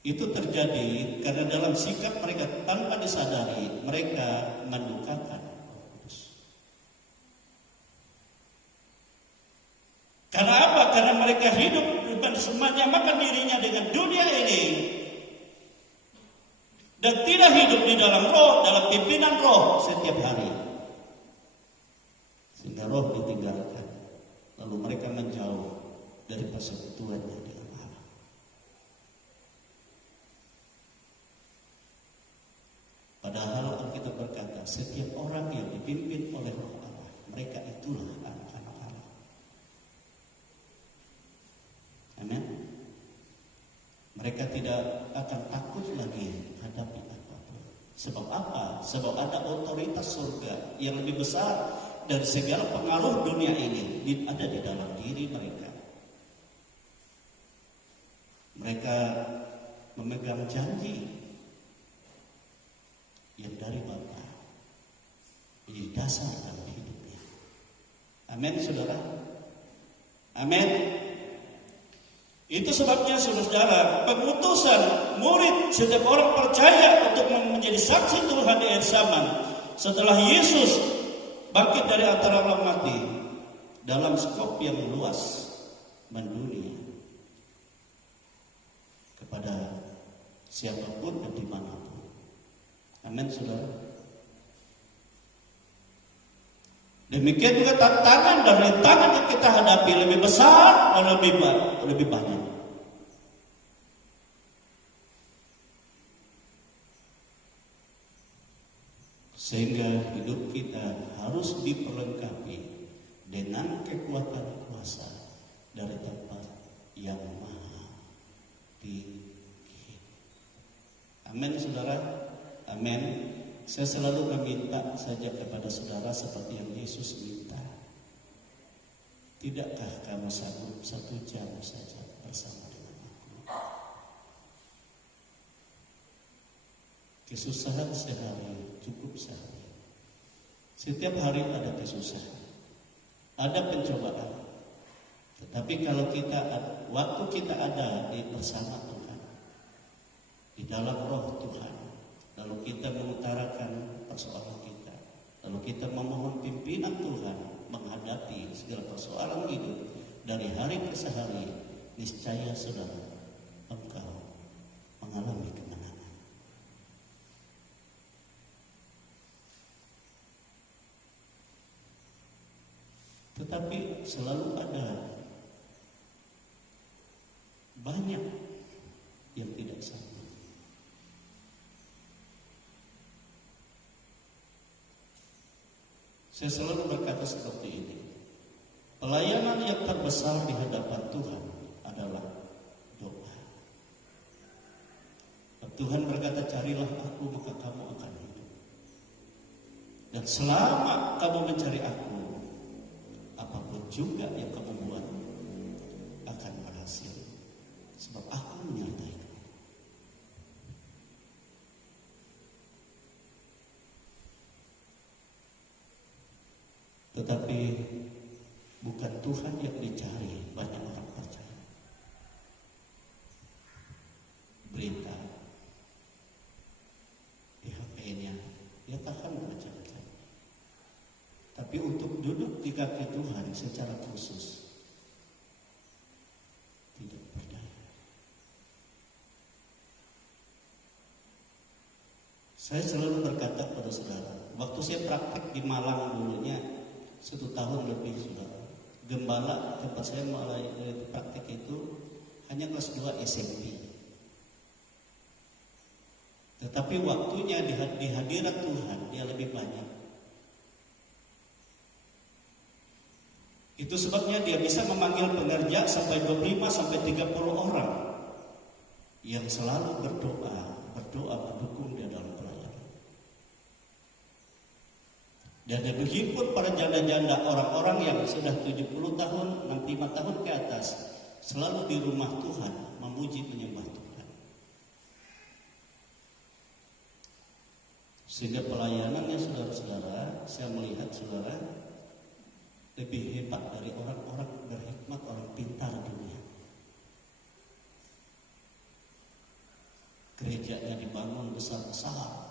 Itu terjadi karena dalam sikap mereka tanpa disadari mereka mendukakan Roh Kudus. Karena apa? Karena mereka hidup dan menyamakan dirinya dengan dunia ini dan tidak hidup di dalam roh, dalam pimpinan roh setiap hari, sehingga roh ditinggalkan, lalu mereka menjauh dari persekutuannya dengan Allah. Padahal Alkitab berkata, setiap orang yang dipimpin oleh Roh Allah, mereka itulah anak-anak Allah. Amin. Mereka tidak akan takut lagi hadapi apapun. Sebab apa? Sebab ada otoritas surga yang lebih besar dari segala pengaruh dunia ini ada di dalam diri mereka. Mereka memegang janji yang dari Bapa menjadi dasar dalam hidupnya. Amin, saudara. Amin. Itu sebabnya saudara, pengutusan murid setiap orang percaya untuk menjadi saksi Tuhan di akhir zaman setelah Yesus bangkit dari antara orang mati dalam skop yang luas mendunia kepada siapapun dan dimanapun. Amin, saudara. Demikian juga tantangan dan rintangan yang kita hadapi lebih besar dan lebih banyak. Sehingga hidup kita harus diperlengkapi dengan kekuatan kuasa dari tempat yang maha tinggi. Amin, saudara. Amin. Saya selalu meminta saja kepada saudara seperti yang Yesus minta. Tidakkah kamu sanggup 1 jam saja bersama dengan aku? Kesusahan sehari cukup sehari. Setiap hari ada kesusahan, ada pencobaan. Tetapi kalau waktu kita ada bersama Tuhan, di dalam roh Tuhan, lalu kita mengutarakan persoalan kita, lalu kita memohon pimpinan Tuhan menghadapi segala persoalan hidup dari hari ke hari, niscaya saudara, engkau mengalami kemenangan. Tetapi selalu ada banyak yang tidak sama. Saya selalu berkata seperti ini. Pelayanan yang terbesar di hadapan Tuhan adalah doa. Tuhan berkata, carilah aku maka kamu akan hidup. Dan selama kamu mencari aku, apapun juga yang kamu buat akan berhasil. Sebab aku menyertai kamu. Tetapi bukan Tuhan yang dicari, banyak orang percaya. Berita di HP-nya, dia tahan baca-baca. Tapi untuk duduk di kaki Tuhan secara khusus, tidak berdaya. Saya selalu berkata kepada saudara, waktu saya praktik di Malang dulunya, 1 tahun lebih sudah. Gembala tempat saya mulai praktik itu hanya kelas 2 SMP. Tetapi waktunya di hadirat Tuhan dia lebih banyak. Itu sebabnya dia bisa memanggil pengerja sampai 25 sampai 30 orang yang selalu berdoa mendukung dia dalam pelayanan. Dan dia berhimpun para janda-janda, orang-orang yang sudah 70 tahun, 65 tahun ke atas, selalu di rumah Tuhan, memuji menyembah Tuhan. Sehingga pelayanannya saudara-saudara, saya melihat saudara, lebih hebat dari orang-orang berhikmat, orang pintar dunia. Gerejanya dibangun besar-besar.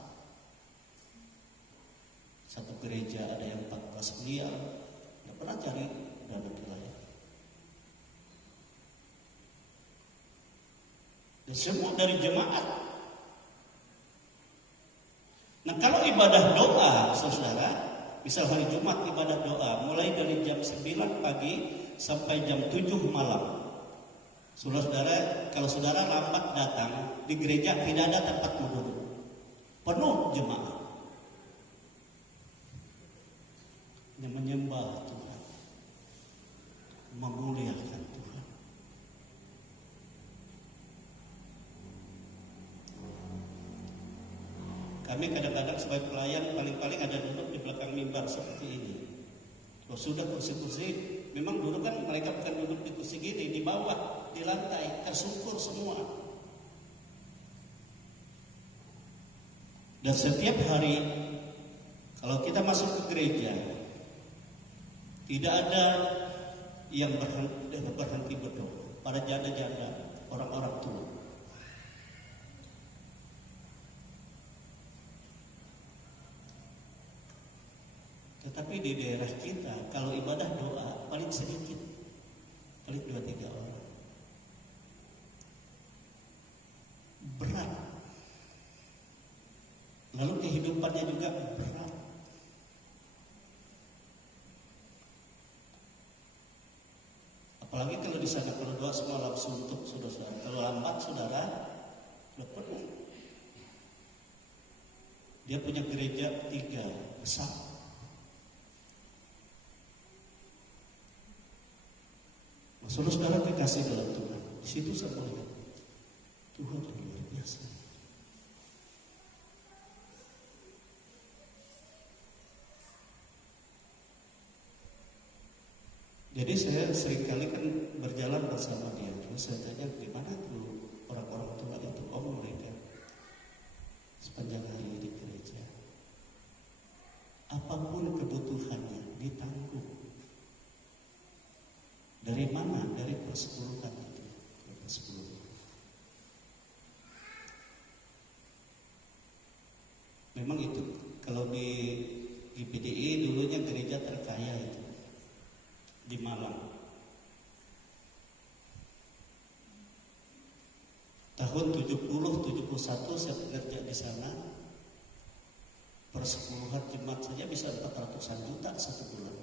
Satu gereja ada yang 14 miliar, tidak pernah cari dana wilayah. Dan semua dari jemaat. Nah kalau ibadah doa, saudara, misal hari Jumat ibadah doa, mulai dari jam 9 pagi sampai jam 7 malam. Saudara, kalau saudara lambat datang, di gereja tidak ada tempat duduk. Penuh jemaat. Yang menyembah Tuhan, memuliakan Tuhan. Kami kadang-kadang sebagai pelayan paling-paling ada duduk di belakang mimbar seperti ini. Kalau sudah kursi-kursi, memang dulu kan mereka bukan duduk di kursi gini, di bawah, di lantai, tersungkur semua. Dan setiap hari, kalau kita masuk ke gereja, tidak ada yang berhenti berdoa. para janda-janda, orang-orang tua. Tetapi di daerah kita kalau ibadah doa paling sedikit, paling 2-3 orang. Berat. Lalu kehidupannya juga berat. Apalagi kalau di sana kalau doa semalam suntuk saudara, kalau lambat saudara sudah penuh. Dia punya gereja 3 besar. Nah, saudara kekasih dalam Tuhan, di situ saya melihat Tuhan yang luar biasa. Jadi saya seringkali kan berjalan bersama dia. Terus saya tanya, di mana tuh orang-orang tua itu? Oh, mereka sepanjang hari di gereja. Apapun kebutuhannya ditanggung. Dari mana? Dari persepuluhan itu. Persepuluhan. Memang itu kalau di GPDI dulunya gereja terkaya itu di Malang. Tahun 70-71 saya bekerja di sana. Persepuluhan jemaat saja bisa 400-an juta satu bulan.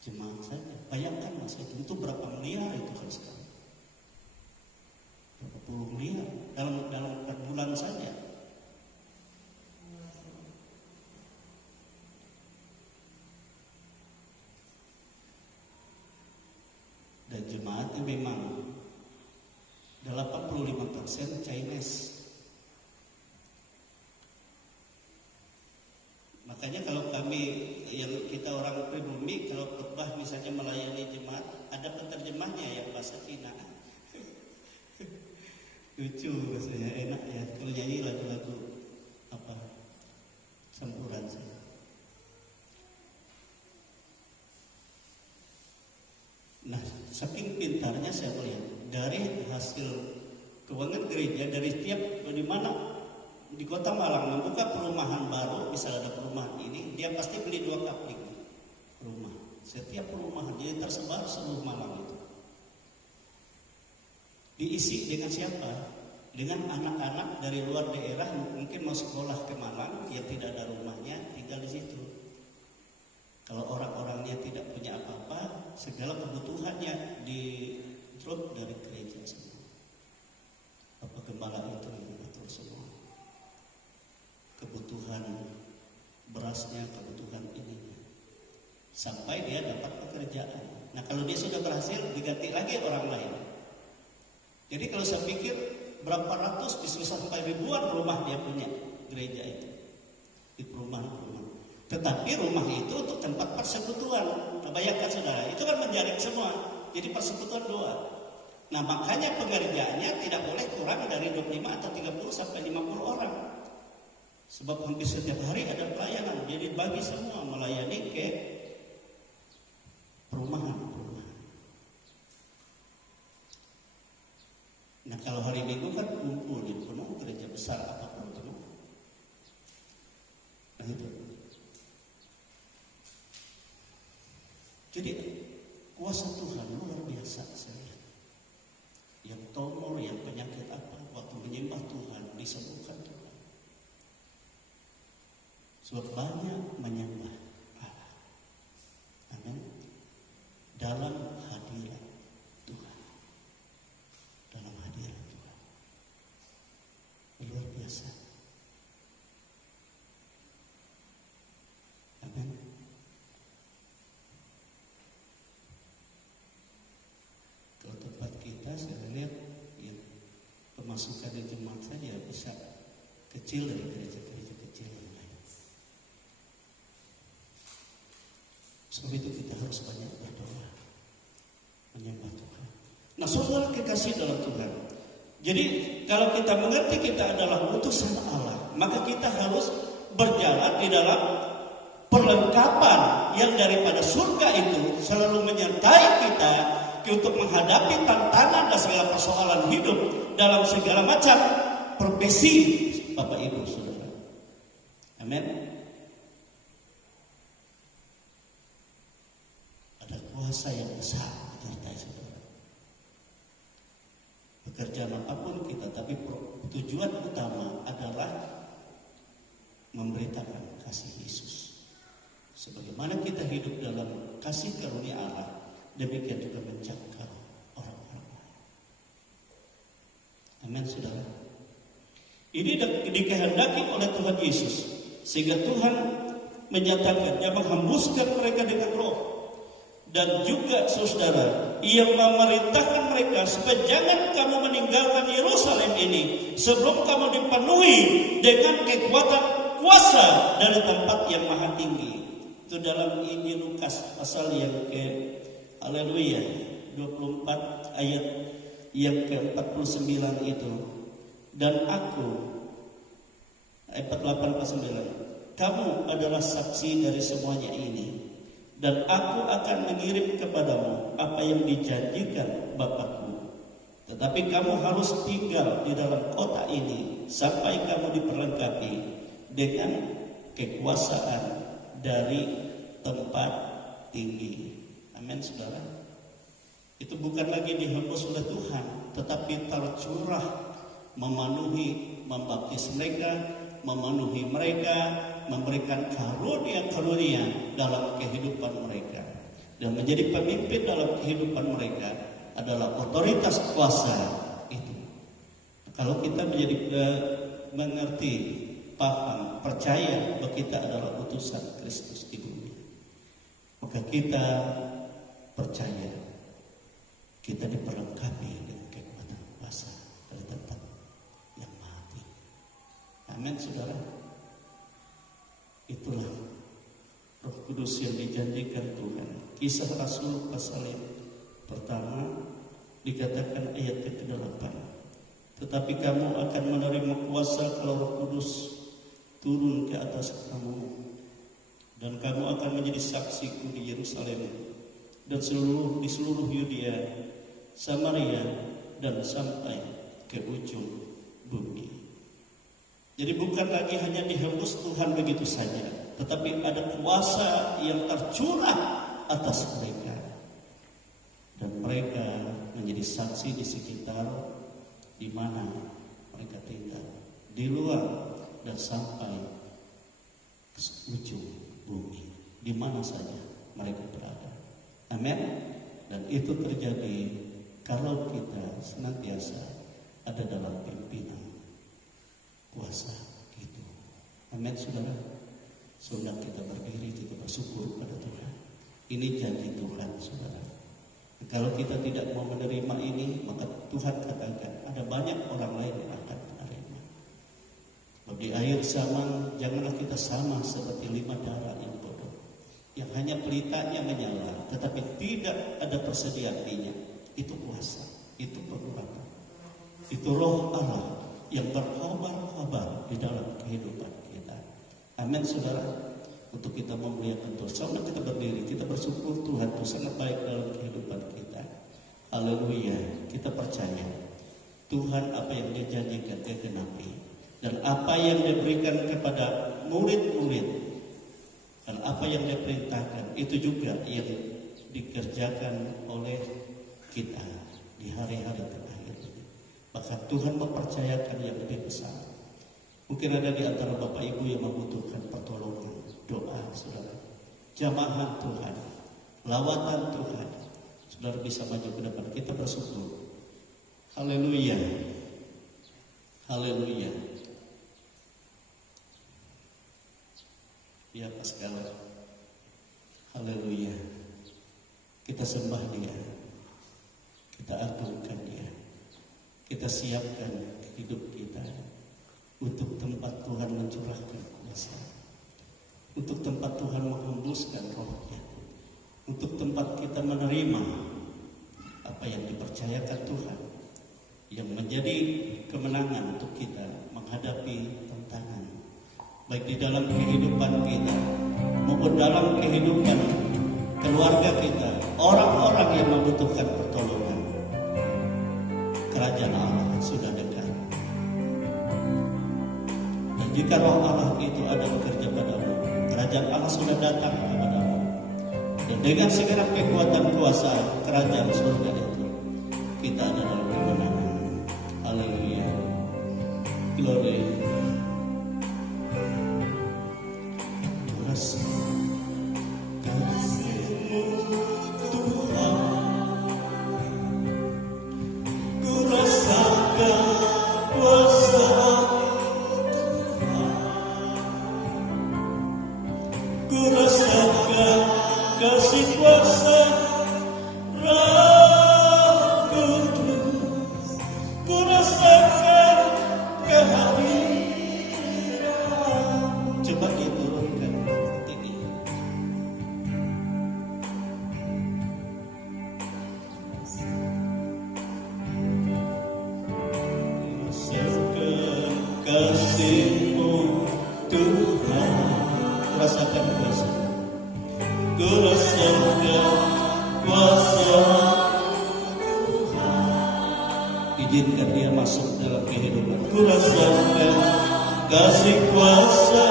Jemaat saja. Bayangkan mas itu berapa miliar itu kalau sekarang. Berapa puluh miliar dalam per bulan saja. Dan jemaatnya memang 85% Chinese. Makanya kalau kami yang kita orang pribumi kalau khotbah misalnya melayani jemaat ada penerjemahnya yang bahasa Cina. Lucu rasanya, enak ya kalau nyanyi lagu-lagu apa campuran sih. Nah, saking pintarnya saya melihat dari hasil keuangan gereja dari setiap di mana di kota Malang membuka perumahan baru, misalnya ada perumahan ini, dia pasti beli 2 kapling rumah. Setiap perumahan jadi tersebar seluruh Malang itu. Diisi dengan siapa? Dengan anak-anak dari luar daerah mungkin mau sekolah ke Malang yang tidak ada rumahnya, tinggal di situ. Kalau orang-orangnya tidak punya apa-apa, segala kebutuhannya di drop dari gereja semua. Bapak Gembala itu mengatur semua. Kebutuhan berasnya, kebutuhan ini. Sampai dia dapat pekerjaan. Nah kalau dia sudah berhasil, diganti lagi orang lain. Jadi kalau saya pikir berapa ratus bisa sampai ribuan rumah dia punya gereja itu. Di perumahan-perumahan. Tetapi rumah itu untuk tempat persekutuan. Nah, bayangkan saudara, itu kan menjaring semua. Jadi persekutuan doa. Nah makanya pengerjaannya tidak boleh kurang dari 25 atau 30 sampai 50 orang. Sebab hampir setiap hari ada pelayanan. Jadi bagi semua melayani ke perumahan. Nah kalau hari Minggu kan kumpul di penuh gereja besar apapun penuh. Nah itu. Jadi kuasa Tuhan luar biasa saya lihat. Yang tumor, yang penyakit apa, waktu menyembah Tuhan disembuhkan Tuhan. Sebab banyak menyembah Allah. Amin. Dalam hadirat Tuhan. Dalam hadirat Tuhan. Luar biasa. Amin. Kalau tempat kita saya lihat ya, pemasukan di jemaat saja bisa kecil dari gereja-gereja kecil yang lain. Sebab itu kita harus banyak berdoa, menyembah Tuhan. Nah, saudara kekasih dalam Tuhan. Jadi kalau kita mengerti kita adalah utusan Allah, maka kita harus berjalan di dalam perlengkapan yang daripada surga itu selalu menyertai kita untuk menghadapi tantangan dan segala persoalan hidup dalam segala macam profesi, Bapak Ibu Saudara. Amin. Ada kuasa yang besar menyertai saudara. Pekerjaan apapun kita, tapi tujuan utama adalah memberitakan kasih Yesus. Sebagaimana kita hidup dalam kasih karunia Allah, demikian juga menjangkau orang-orang lain. Amin, saudara. Ini dikehendaki oleh Tuhan Yesus, sehingga Tuhan menyatakan, Dia menghembuskan mereka dengan roh. Dan juga saudara, Ia memerintahkan mereka supaya jangan kamu meninggalkan Yerusalem ini sebelum kamu dipenuhi dengan kekuatan kuasa dari tempat yang maha tinggi. Itu dalam Injil Lukas pasal yang haleluya 24 ayat yang ke-49 itu. Dan aku ayat 48-49, kamu adalah saksi dari semuanya ini. Dan aku akan mengirim kepadamu apa yang dijanjikan Bapakku. Tetapi kamu harus tinggal di dalam kota ini sampai kamu diperlengkapi dengan kekuasaan dari tempat tinggi. Amin, saudara. Itu bukan lagi dihembus oleh Tuhan, tetapi tercurah memenuhi, membaptis mereka, memenuhi mereka, memberikan karunia-karunia dalam kehidupan mereka, dan menjadi pemimpin dalam kehidupan mereka adalah otoritas kuasa itu. Kalau kita menjadi mengerti, paham, percaya bahwa kita adalah utusan Kristus di bumi, maka kita percaya kita diperlengkapi dengan kekuatan kuasa dari tempat yang maha tinggi. Amin, saudara. Itulah Roh Kudus yang dijanjikan Tuhan. Kisah Rasul pasal yang pertama dikatakan ayat ke-8. Tetapi kamu akan menerima kuasa kalau Roh Kudus turun ke atas kamu, dan kamu akan menjadi saksiku di Yerusalem dan di seluruh Yudea, Samaria, dan sampai ke ujung bumi. Jadi bukan lagi hanya dihembus Tuhan begitu saja, tetapi ada kuasa yang tercurah atas mereka, dan mereka menjadi saksi di sekitar di mana mereka tinggal, di luar dan sampai ke ujung bumi, di mana saja mereka berada. Amin. Dan itu terjadi kalau kita senantiasa ada dalam pimpinan kuasa itu. Amin, saudara. Sudah kita berdiri, kita bersyukur pada Tuhan. Ini janji Tuhan, saudara. Kalau kita tidak mau menerima ini, maka Tuhan katakan ada banyak orang lain yang akan menerima. Di akhir zaman janganlah kita sama seperti 5 darah yang bodoh, yang hanya pelitanya menyala, tetapi tidak ada persediaan minyak. Itu kuasa, itu pergulatan, itu Roh Allah yang berkobar-kobar di dalam kehidupan kita. Amin, saudara. Untuk kita memuliakan Tuhan, sama kita berdiri, kita bersyukur Tuhan itu sangat baik dalam kehidupan kita. Haleluya. Kita percaya Tuhan apa yang Dia janjikan Dia genapi, dan apa yang Dia berikan kepada murid-murid, dan apa yang Dia perintahkan itu juga yang dikerjakan oleh kita di hari-hari terakhir. Bahkan Tuhan mempercayakan yang lebih besar. Mungkin ada di antara Bapak Ibu yang membutuhkan pertolongan, doa, saudara, jamahan Tuhan, lawatan Tuhan. Saudara bisa maju ke depan, kita bersyukur. Haleluya. Haleluya. Ya, Paskala. Haleluya. Kita sembah Dia, kita agungkan Dia, kita siapkan hidup kita untuk tempat Tuhan mencurahkan kuasa, untuk tempat Tuhan menghembuskan roh-Nya, untuk tempat kita menerima apa yang dipercayakan Tuhan, yang menjadi kemenangan untuk kita menghadapi tantangan, baik di dalam kehidupan kita maupun dalam kehidupan keluarga kita, orang-orang yang membutuhkan pertolongan. Kerajaan Allah sudah dekat. Dan jika roh Allah itu ada bekerja padamu, kerajaan Allah sudah datang kepadamu. Dan dengan segenap kekuatan kuasa kerajaan surga itu, kita ada dalam kemenangan. Haleluya. Glory. Kasih-Mu Tuhan, ku rasakan kuasa Tuhan, ku rasakan kasih kuasa Roh Kudus, ku rasakan kehadiran. Coba diturunkan ini. Rasakan kasih-Mu Tuhan, rasakan kuasa. Ku rasakan kuasa Tuhan. Izinkan dia masuk dalam kehidupan. Ku rasakan kasih kuasa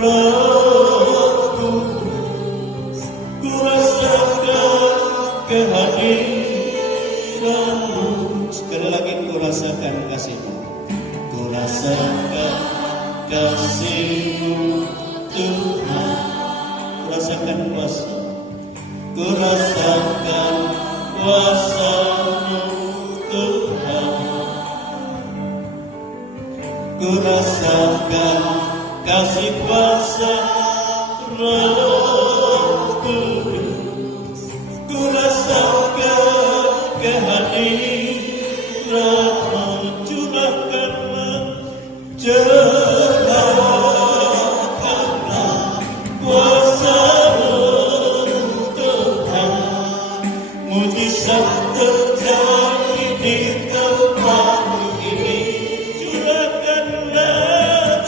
Roh Kudus, ku rasakan kehadiran-Mu. Sekali lagi, ku rasakan kasih-Mu. Ku rasakan kasih-Mu Tuhan, ku rasakan kuasa. Ku rasakan kuasa-Mu Tuhan, ku rasakan kasih kuasa Roh Kudus, ku rasakan kehadiran-Mu. Curahkanlah kuasa-Mu Tuhan, mujizat terjadi di tempat ini. Curahkanlah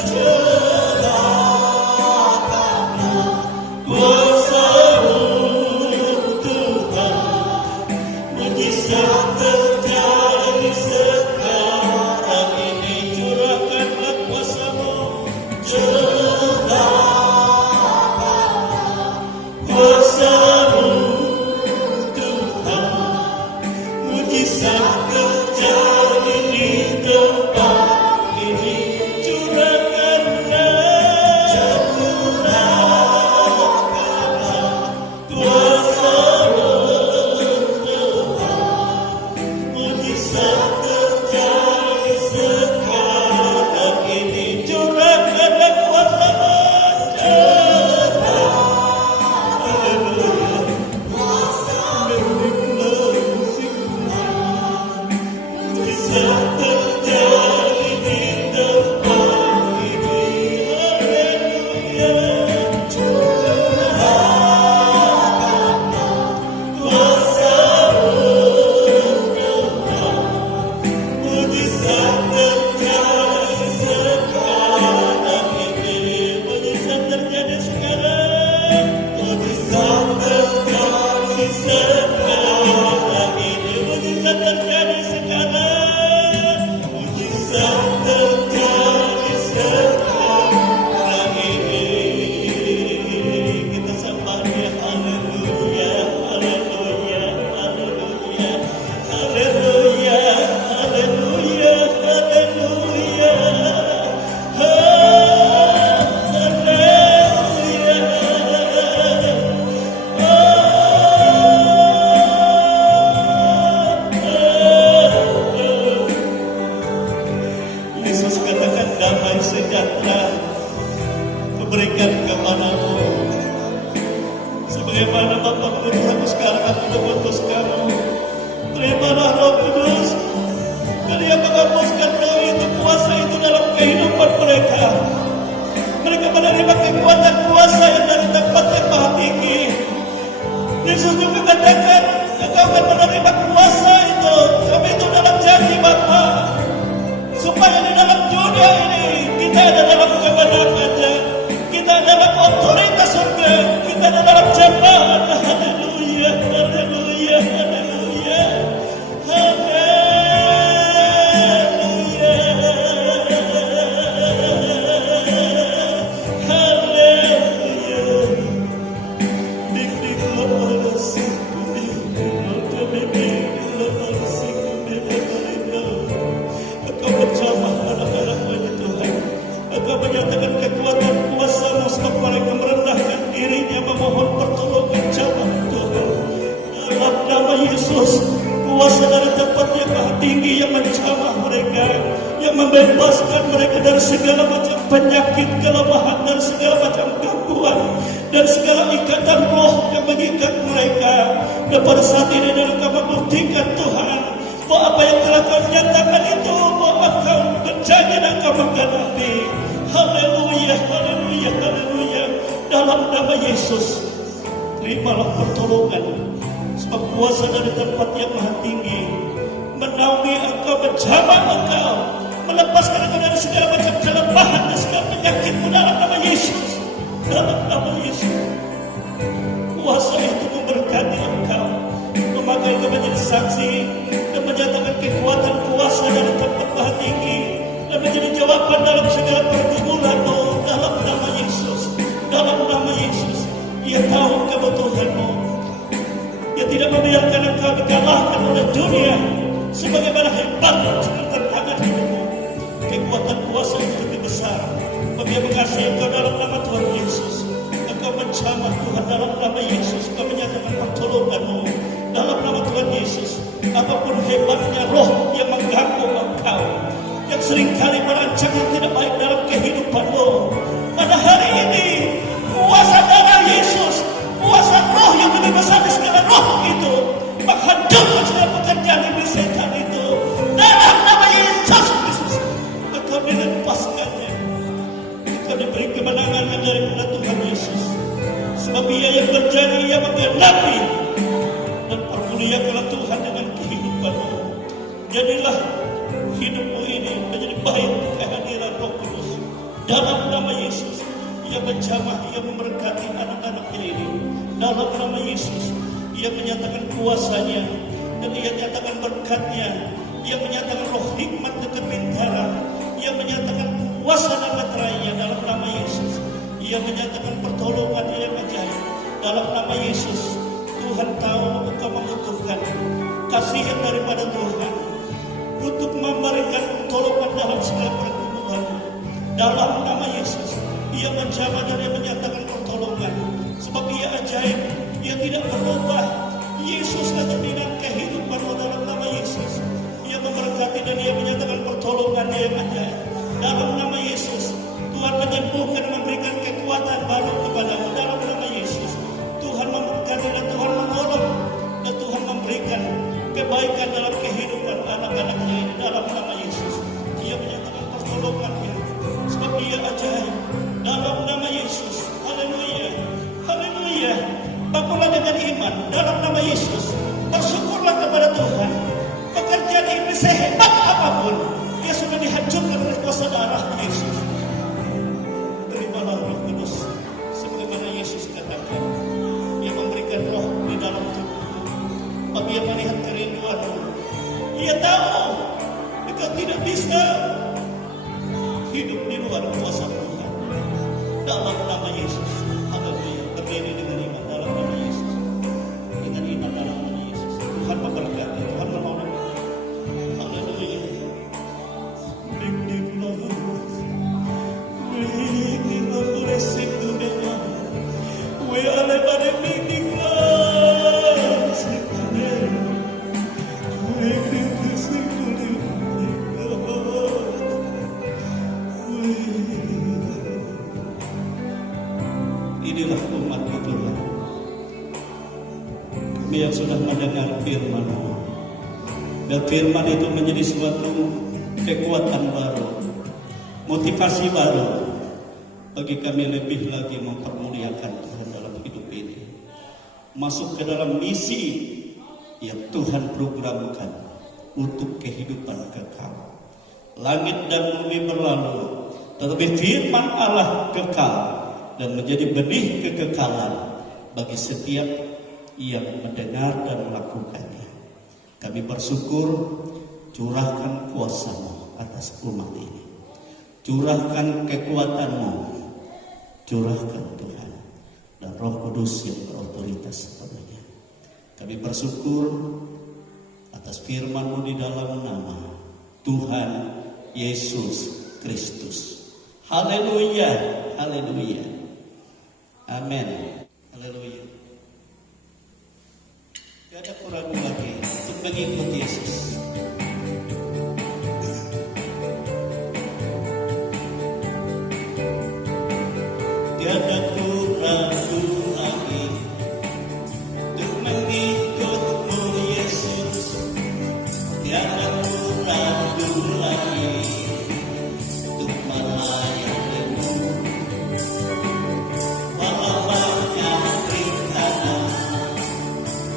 kuasa-Mu Tuhan, mujizat terjadi sekarang ini. Curahkanlah kuasa-Mu, curahkanlah kuasa-Mu Tuhan, mujizat terjadi di tempat ini. Curahkanlah kuasa-Mu Tuhan, mujizat terjadi sekarang ini. Curahkanlah kuasa-Mu, mujizat terjadi di tempat ini. Haleluya. Curahkanlah kuasa-Mu Tuhan, mujizat terjadi sekarang ini. Mujizat terjadi sekarang. Mujizat terjadi sekarang ini. Mujizat terjadi sekarang. Mujizat terjadi sekarang ini. Kita sembah Dia. Haleluya, haleluya, haleluya, haleluya, haleluya, haleluya, Yesus katakan damai sejahtera kuberikan kepadamu. Sebagaimana Bapa mengutus sekarang aku mengutus kamu. Terimalah Roh Kudus. Dia menghapuskan roh itu, kuasa itu dalam kehidupan mereka. Mereka menerima kekuatan kuasa yang dari tempat yang maha tinggi. Yesus juga katakan, engkau akan menerima kuasa itu. Kami itu dalam janji Bapa, supaya di dalam dunia ini kita ada dalam kemenangannya, kita dalam otoritas surga, kita ada dalam jemaat. Haleluya. menyatakan kekuatan kuasa-Mu sebab mereka merendahkan dirinya memohon pertolongan jamaah Tuhan. Dalam nama Yesus, kuasa dari tempat yang maha tinggi yang menjamah mereka, yang membebaskan mereka dari segala macam penyakit, kelemahan, dan segala macam gangguan, dan segala ikatan roh yang mengikat mereka. Dan pada saat ini dalam Kau membuktikan Tuhan, bahwa apa yang telah Kau nyatakan itu, bahwa Kau berjanji dan Kau menggenapi. Haleluya, haleluya, haleluya. Dalam nama Yesus, terimalah pertolongan, sebab kuasa dari tempat yang maha tinggi menaungi Engkau, menjamah Engkau, melepaskan Engkau dari segala macam kelemahan dan segala penyakitmu dalam nama Yesus. Dalam nama Yesus, kuasa itu memberkati Engkau, memakai Engkau menjadi saksi dan menyatakan kekuatan kuasa dari tempat maha tinggi, dan menjadi jawaban dalam segala pergumulanmu dalam nama Yesus. Dalam nama Yesus, Ia tahu kebutuhanmu. Ia tidak membiarkan Engkau dikalahkan oleh dunia sebagaimana hebat tangan hidupmu. Kekuatan kuasa yang lebih besar, Dia mengasihi Engkau dalam nama Tuhan Yesus. Engkau menjamah Tuhan dalam nama Yesus. Engkau menyatakan pertolongan-Mu dalam nama Tuhan Yesus. Apapun hebatnya roh yang mengganggu Engkau, yang seringkali merancang yang tidak baik dalam kehidupanmu, pada hari ini kuasa darah Yesus, kuasa roh yang lebih besar dari segala roh itu, menghancurkan segala pekerjaan iblis setan itu dalam nama Yesus Kristus. Engkau dilepaskannya, engkau diberi kemenangan daripada Tuhan Yesus, sebab Ia yang berjanji, Ia menggenapi. Dan permuliakanlah Tuhan dengan kehidupanmu. Jadilah hidupmu ini menjadi baik kehadiran Roh Kudus dalam nama Yesus. Ia menjamah, Ia memberkati anak-anaknya ini dalam nama Yesus. Ia menyatakan kuasanya dan Ia nyatakan berkatnya. Ia menyatakan roh hikmat dan kepintaran. Ia menyatakan kuasa dan meterainya dalam nama Yesus. Ia menyatakan pertolongannya yang ajaib dalam nama Yesus. Tuhan tahu Engkau membutuhkan kasihan daripada Tuhan untuk memberikan pertolongan dalam segala pergumulan. Dalam nama Yesus, Ia menjamah dan Ia menyatakan pertolongan, sebab Ia ajaib, Ia tidak berubah. Yesus dengan kehidupanmu dalam nama Yesus. Ia memberkati dan Ia menyatakan pertolongan yang ajaib. Dalam nama Yesus, Tuhan menyembuhkan dan memberikan kekuatan baru kepadamu dalam nama Yesus. Tuhan memberkati dan Tuhan menolong dan Tuhan memberikan kebaikan dalam kehidupan anak-anaknya ini dalam nama Yesus. Ia menyatakan pertolongannya, sebab Ia ajaib dalam nama Yesus. Haleluya, haleluya. Bangunlah dengan iman dalam nama Yesus. Bersyukurlah kepada Tuhan. Pekerjaan iblis sehebat apapun, dia sudah dihancurkan oleh kuasa darah Yesus. Terimalah Roh Kudus sebagaimana Yesus katakan. Ia memberikan roh di dalam tubuh. Bagi Ia melihat kerinduanmu, Ia tahu engkau tidak bisa hidup di luar kuasa Tuhan. Dalam nama Yesus, haleluya. Berdiri dengan iman dalam nama Yesus. Dengan iman dalam nama Yesus. Tuhan memberkati, Tuhan menolong. Haleluya. Inilah umat-Mu Tuhan, kami yang sudah mendengar firman-Mu, dan firman itu menjadi suatu kekuatan baru, motivasi baru bagi kami lebih lagi mempermuliakan Tuhan dalam hidup ini, masuk ke dalam misi yang Tuhan programkan untuk kehidupan kekal. Langit dan bumi berlalu, tetapi firman Allah kekal dan menjadi benih kekekalan bagi setiap yang mendengar dan melakukannya. Kami bersyukur, curahkan kuasa-Mu atas umat ini. Curahkan kekuatan-Mu, curahkan Tuhan, dan Roh Kudus yang berotoritas sepenuhnya. Kami bersyukur atas firman-Mu di dalam nama Tuhan Yesus Kristus. Haleluya, haleluya. Amin. Haleluya. Tidak ada kurang lagi untuk mengikuti Yesus. Tiada ragu lagi untuk mengikutmu Yesus. Tiada ragu lagi untuk melayanimu. Walau banyak rintangan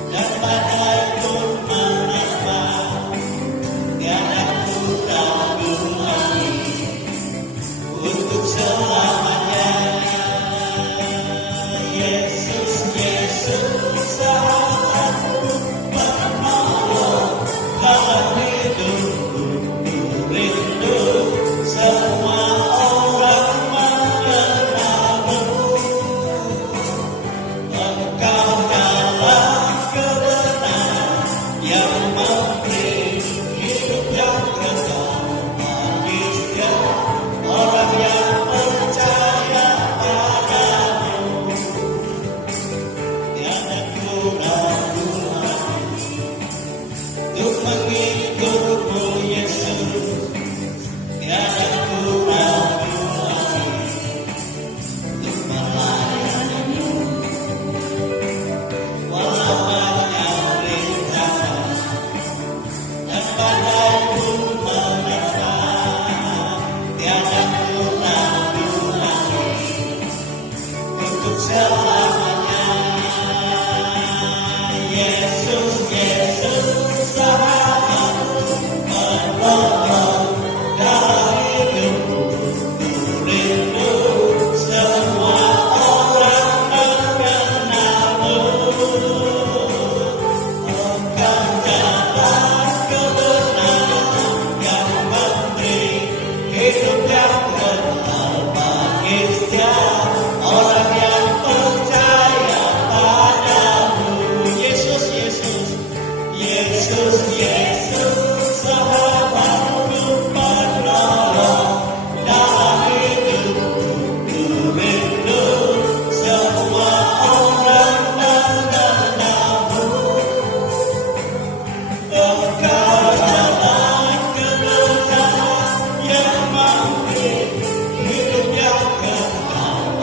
dan badai pun menimpa, tiada ragu lagi untuk selamanya. Yesus, Yesus, sahabatku, penolong dalam hidupku, rindu semua orang mengenalmu. Engkau dalam kebenaran yang memberi hidup yang kekal bagi setiap orang yang percaya padamu. Tiada ragu lagi untuk mengikutmu Yesus. Tiada ragu lagi untuk melayanimu. Walau banyak rintangan dan badai pun menimpa, tiada ragu lagi untuk selamanya. Yesus, Yesus, sahabatku, penolong dalam hidupku, rindu semua orang mengenalmu. Engkau dalam kebenaran yang memberi hidup yang kekal bagi setiap orang yang percaya padamu. Yesus, Yesus, Yesus, Yesus, sahabatku, penolong dalam hidupku, rindu semua orang mengenalmu. Engkau dalam kebenaran yang memberi hidup yang kekal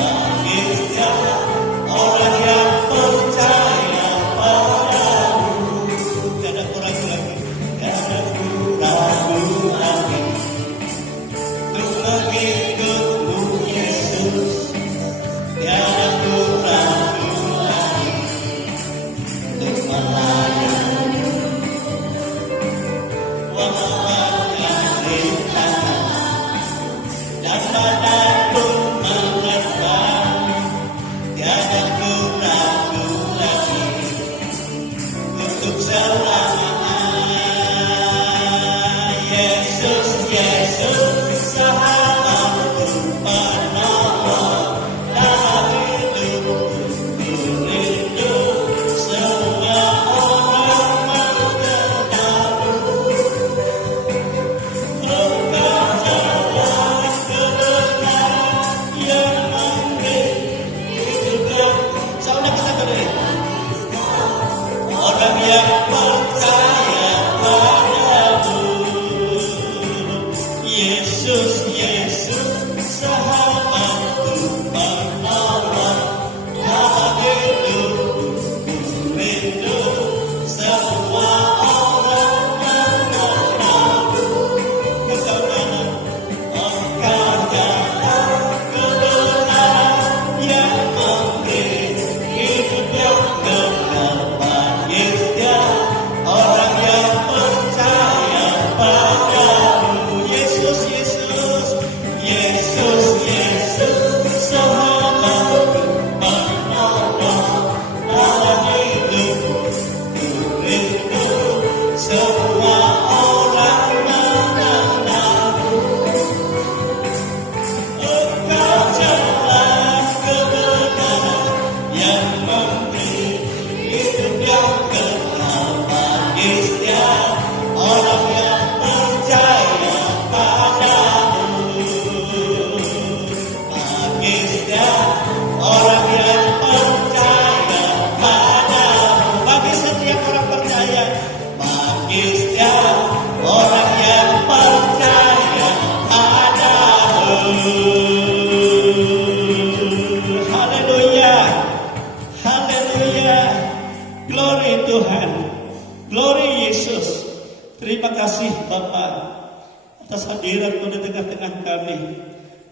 hadirat-Mu di tengah-tengah kami,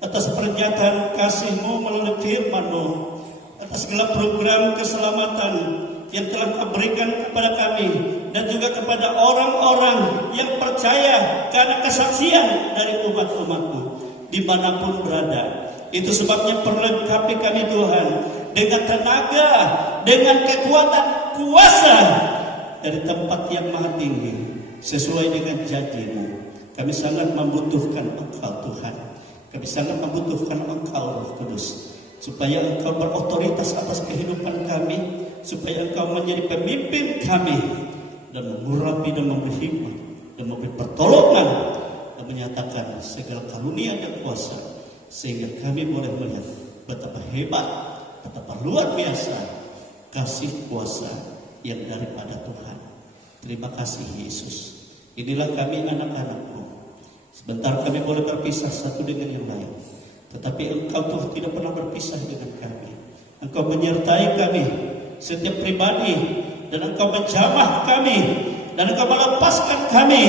atas pernyataan kasih-Mu melalui firman-Mu, atas segala program keselamatan yang telah Kau berikan kepada kami dan juga kepada orang-orang yang percaya karena kesaksian dari umat-umat-Mu dimanapun berada. Itu sebabnya perlengkapi kami Tuhan dengan tenaga, dengan kekuatan kuasa dari tempat yang maha tinggi sesuai dengan janji-Mu. Kami sangat membutuhkan Engkau Tuhan. Kami sangat membutuhkan Engkau Roh Kudus, supaya Engkau berotoritas atas kehidupan kami, supaya Engkau menjadi pemimpin kami dan mengurapi dan memberi hikmat dan memberi pertolongan dan menyatakan segala karunia dan kuasa, sehingga kami boleh melihat betapa hebat, betapa luar biasa kasih kuasa yang daripada Tuhan. Terima kasih Yesus. Inilah kami anak-anak-Mu. Sebentar kami boleh berpisah satu dengan yang lain, tetapi Engkau Tuhan tidak pernah berpisah dengan kami. Engkau menyertai kami setiap pribadi, dan Engkau menjamah kami, dan Engkau melepaskan kami,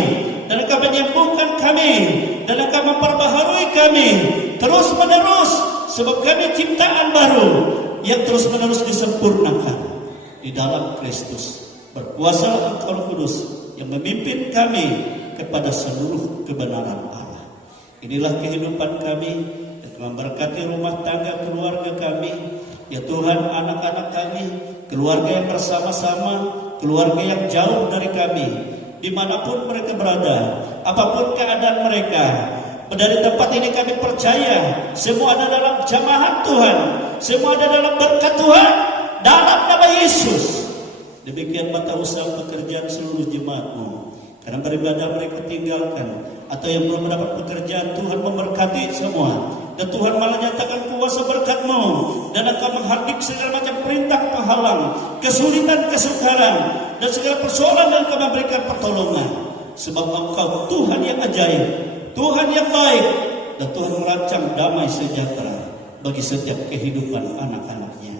dan Engkau menyembuhkan kami, dan Engkau memperbaharui kami terus menerus, sebab kami ciptaan baru yang terus menerus disempurnakan di dalam Kristus. Berkuasa Engkau Roh Kudus yang memimpin kami kepada seluruh kebenaran Allah. Inilah kehidupan kami, dan memberkati rumah tangga keluarga kami. Ya Tuhan, anak-anak kami, keluarga yang bersama-sama, keluarga yang jauh dari kami, dimanapun mereka berada, apapun keadaan mereka. Dari tempat ini kami percaya semua ada dalam jamahan Tuhan, semua ada dalam berkat Tuhan, dalam nama Yesus. Demikian mata usaha pekerjaan seluruh jemaat-Mu, karena beribadah mereka tinggalkan, atau yang belum mendapat pekerjaan, Tuhan memberkati semua. Dan Tuhan malah nyatakan kuasa berkat-Mu, dan Engkau menghadik segala macam perintah penghalang, kesulitan, kesukaran, dan segala persoalan, dan Engkau memberikan pertolongan. Sebab Engkau Tuhan yang ajaib, Tuhan yang baik, dan Tuhan merancang damai sejahtera bagi setiap kehidupan anak-anak-Nya.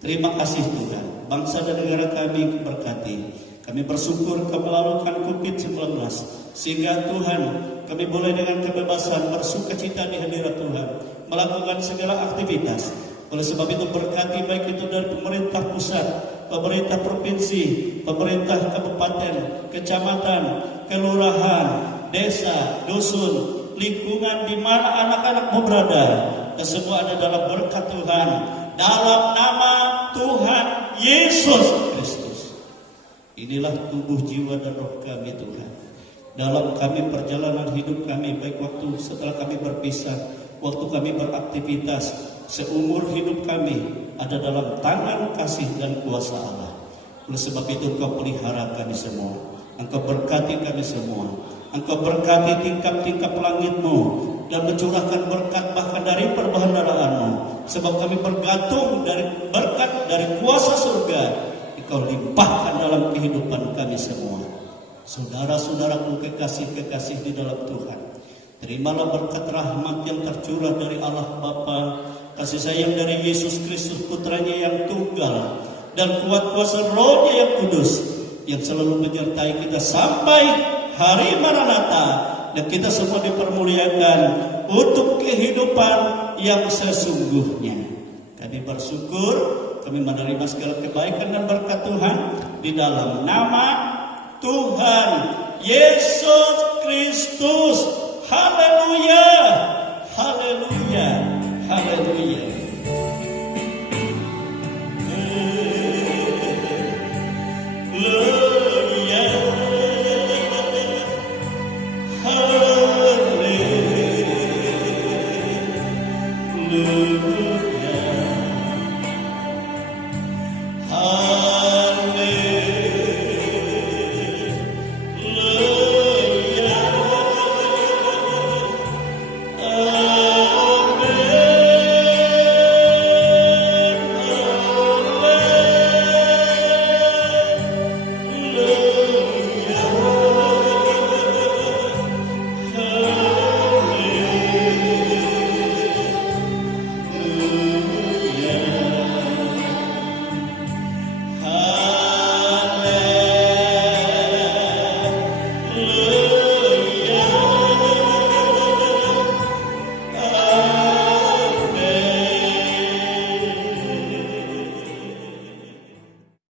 Terima kasih Tuhan, bangsa dan negara kami berkati. Kami bersyukur Kau melalukan COVID-19, sehingga Tuhan kami boleh dengan kebebasan bersukacita di hadirat Tuhan, melakukan segala aktivitas. Oleh sebab itu berkati baik itu dari pemerintah pusat, pemerintah provinsi, pemerintah kabupaten, kecamatan, kelurahan, desa, dusun, lingkungan di mana anak-anak-Mu berada, dan semua ada dalam berkat Tuhan, dalam nama Tuhan Yesus Kristus. Inilah tubuh, jiwa, dan roh kami Tuhan. Dalam kami perjalanan hidup kami, baik waktu setelah kami berpisah, waktu kami beraktivitas, seumur hidup kami ada dalam tangan kasih dan kuasa Allah. Oleh sebab itu Engkau pelihara kami semua, Engkau berkati kami semua, Engkau berkati tingkap-tingkap langit-Mu, dan mencurahkan berkat bahkan dari perbendaharaan-Mu. Sebab kami bergantung dari berkat dari kuasa surga, Engkau limpahkan dalam kehidupan kami semua. Saudara-saudaraku kekasih-kekasih di dalam Tuhan, terimalah berkat rahmat yang tercurah dari Allah Bapa, kasih sayang dari Yesus Kristus Putranya yang tunggal, dan kuat kuasa Roh-Nya yang kudus, yang selalu menyertai kita sampai hari Maranatha, dan kita semua dipermuliakan untuk kehidupan yang sesungguhnya. Kami bersyukur, kami menerima segala kebaikan dan berkat Tuhan di dalam nama Tuhan Yesus Kristus. Haleluya, haleluya, haleluya. Haleluya.